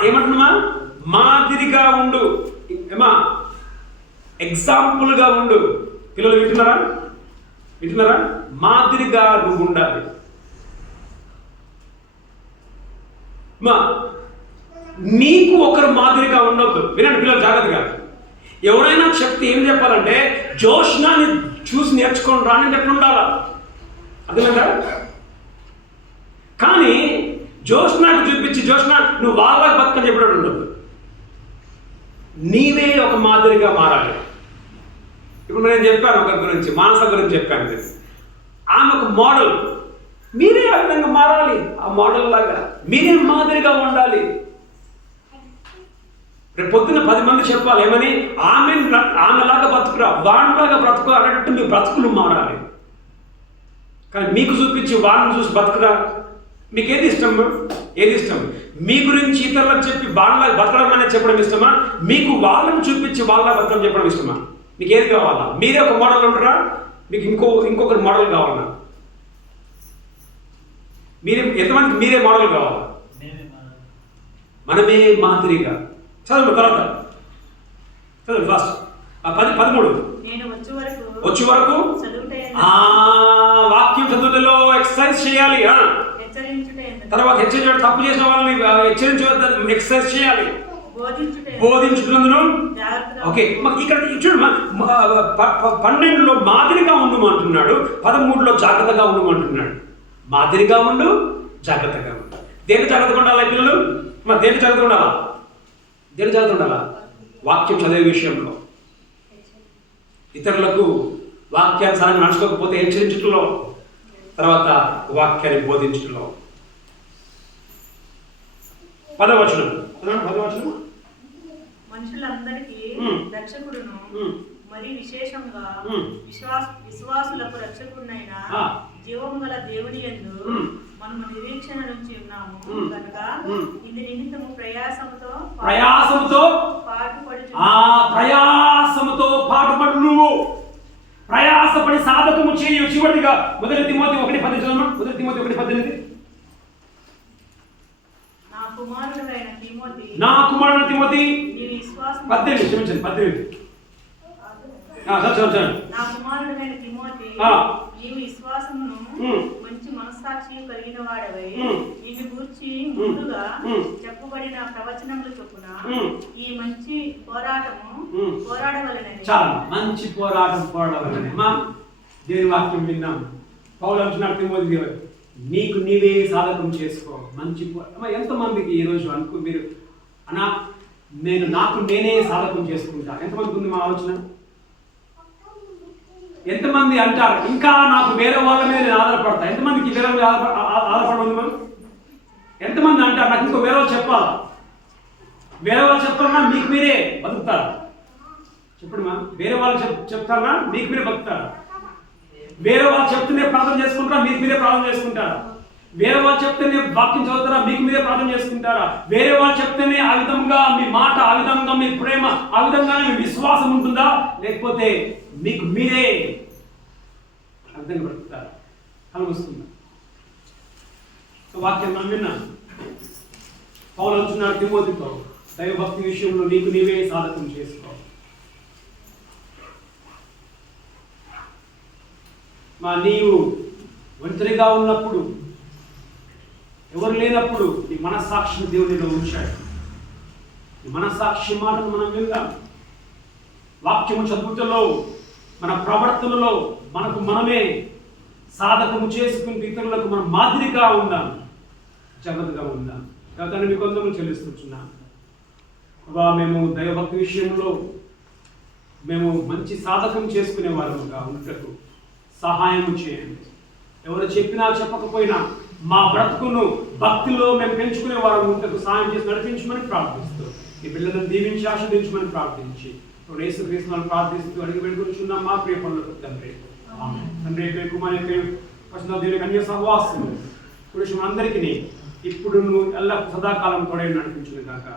ఏమంటున్నా? మాదిరిగా ఉండు. ఏమా? ఎగ్జాంపుల్గా ఉండు. పిల్లలు వింటున్నారా? మాదిరిగా నువ్వు ఉండాలి. నీకు ఒకరు మాదిరిగా ఉండొద్దు. వినండి పిల్లలు జాగ్రత్తగా. ఎవరైనా చెప్తే ఏం చెప్పాలంటే, జోష్నాని చూసి నేర్చుకొని రాని ఎట్లా ఉండాలా? అర్థమైందా? కానీ జోష్నాకు చూపించి జోష్నా నువ్వు వాళ్ళకి బతుకని చెప్పడం ఉండదు. నీవే ఒక మాదిరిగా మారాలి. ఇప్పుడు నేను చెప్పాను ఒకరి గురించి, మానస గురించి చెప్పాను. ఆమె ఒక మోడల్. మీరే ఆ విధంగా మారాలి. ఆ మోడల్ లాగా మీరే మాదిరిగా ఉండాలి. రేపు పొద్దున 10 మంది చెప్పాలి ఏమని? ఆమెలాగా బతుకురా, వాడిలాగా బ్రతుకు అనేటట్టు మీ బ్రతుకులు మారాలి. కానీ మీకు చూపించి వాళ్ళని చూసి బతుకురా. మీకు ఏది ఇష్టం? మీ గురించి ఇతరులకు చెప్పి వాళ్ళలాగా బతకడం అనేది చెప్పడం ఇష్టమా? మీకు వాళ్ళని చూపించి వాళ్ళ బతకడం చెప్పడం ఇష్టమా? మీకు ఏది కావాలా? మీరే ఒక మోడల్ ఉంటారా? మీకు ఇంకొకరి మోడల్ కావాలన్నా? ఎంతమందికి మీరే మోడల్ కావాలా? మనమే మాదిరిగా. చదువు తర్వాత చదువు ఫాస్ట్. 13 వచ్చే వరకు వాక్యం చదువులో ఎక్సర్సైజ్ చేయాలి. తర్వాత హెచ్చరించడం, తప్పు చేసిన వాళ్ళని హెచ్చరించవద్దు, ఎక్సర్సైజ్ చేయాలి. బోధించుటందును. ఓకే, ఇక్కడ చూడు, 12లో మాదిరిగా ఉండమంటున్నాడు, 13లో జాగ్రత్తగా ఉండమంటున్నాడు. మాదిరిగా ఉండు, జాగ్రత్తగా ఉండు. దేని జాగ్రత్తగా ఉండాలా పిల్లలు? దేని జాగ్రత్త ఉండాలా? వాక్యం చదివే విషయంలో, ఇతరులకు వాక్యానుసారంగా నడుచుకోకపోతే హెచ్చరించడంలో, తర్వాత వాక్యాన్ని బోధించడంలో. 10వ వచనం. మనుషులందరికీ రక్షకుడును, మరి విశేషంగా విశ్వాసులకు రక్షకుడునైన జీవము గల దేవుని యందు మనము నిరీక్షణ నుంచి ఉన్నాము కనుక ఇది నిమిత్తము ప్రయాసముతో పాటుపడు. నువ్వు ప్రయాసపడి సాధకము చేయు. చివరిగా 1 తిమోతి 1:10 చదవమా? 1 తిమోతి 1:18. నా కుమారుడైన తిమోతి 18. నా కుమారుడైన తిమోతి, నీవు విశ్వాసమును మంచి మనస్సాక్షి కలిగిన వాడవై నిన్ను గూర్చి ముందుగా చెప్పబడిన ప్రవచనములు చొప్పున ఈ మంచి పోరాడవలెనని. చాలా మంచి పోరాడవలెనని. దేవుని వాక్యం విన్నాం. పౌలు అంటున్నాడు తిమోతి, నీకు నీవే సాధకం చేసుకో. మంచి ఎంతమందికి ఈరోజు మీరు నేనే సాధకం చేసుకుంటా? ఎంతమందికి ఉంది మా ఆలోచన? ఎంతమంది అంటారు ఇంకా నాకు వేరే వాళ్ళ మీద నేను ఆధారపడతా? ఎంతమందికి వేరే మీద ఆధారపడదు? మనం ఎంతమంది అంటారు నాకు ఇంకో వేరే వాళ్ళు చెప్పాలా? వేరే వాళ్ళు చెప్తారా మీకు మీరే బతుకుతారా? చెప్పండి మా, వేరే వాళ్ళు చెప్తారా మీకు మీరే బతుకుతారా? వేరే వాళ్ళు చెప్తేనే ప్రార్థన చేసుకుంటారా మీకు మీరే ప్రార్థన చేసుకుంటారా? వేరే వాళ్ళు చెప్తేనే వాక్యం చదువుతారా మీకు మీరే ప్రార్థన చేసుకుంటారా? వేరే వాళ్ళు చెప్తేనే ఆ విధంగా మీ మాట, ఆ విధంగా మీ ప్రేమ, ఆ విధంగానే మీ విశ్వాసం ఉంటుందా? లేకపోతే మీకు మీరే అర్థంగా బ్రతుకుతారా? కలుగుస్తుందా? సో వాక్యం మనం విన్నాం. పౌలు అంటున్నాడు తిమోతితో, దైవభక్తి విషయంలో నీకు నీవే సాధకం చేసుకో. నీవు ఒంటరిగా ఉన్నప్పుడు, ఎవరు లేనప్పుడు నీ మనస్సాక్షిని దేవునిలో ఉంచాడు. ఈ మనస్సాక్షి మాటను మనం విందాం. వాక్యము చదువుటలో, మన ప్రవర్తనలో మనమే సాధకము చేసుకుంటూ ఇతరులకు మనం మాదిరిగా ఉందాం, జాగ్రత్తగా ఉందాం. గతాన్ని మీకు కొందరు చెల్లిస్తున్నాను. అబ్బా మేము దైవభక్తి విషయంలో మేము మంచి సాధకం చేసుకునే వారముగా ఉండటకు సహాయం చేయండి. ఎవరు చెప్పినా చెప్పకపోయినా మా బ్రతుకును భక్తిలో మేము పెంచుకునే వారు ఉండటకు సహాయం చేసి నడిపించమని ప్రార్థిస్తూ ఈ పిల్లలను దీవించి ఆశీర్వదించమని ప్రార్థించి యేసుక్రీస్తును ప్రార్థిస్తూ అడిగి పెట్టుకుంటున్నాం మా ప్రియ పనులకు తండ్రి. తండ్రి పేరు కుమారి పేరు పరిశుద్ధ దేవుని అన్య సహవాసము పురుషులందరికీ ఇప్పుడు నువ్వు ఎల్ల సదాకాలం తోడై నడిపించును కాక.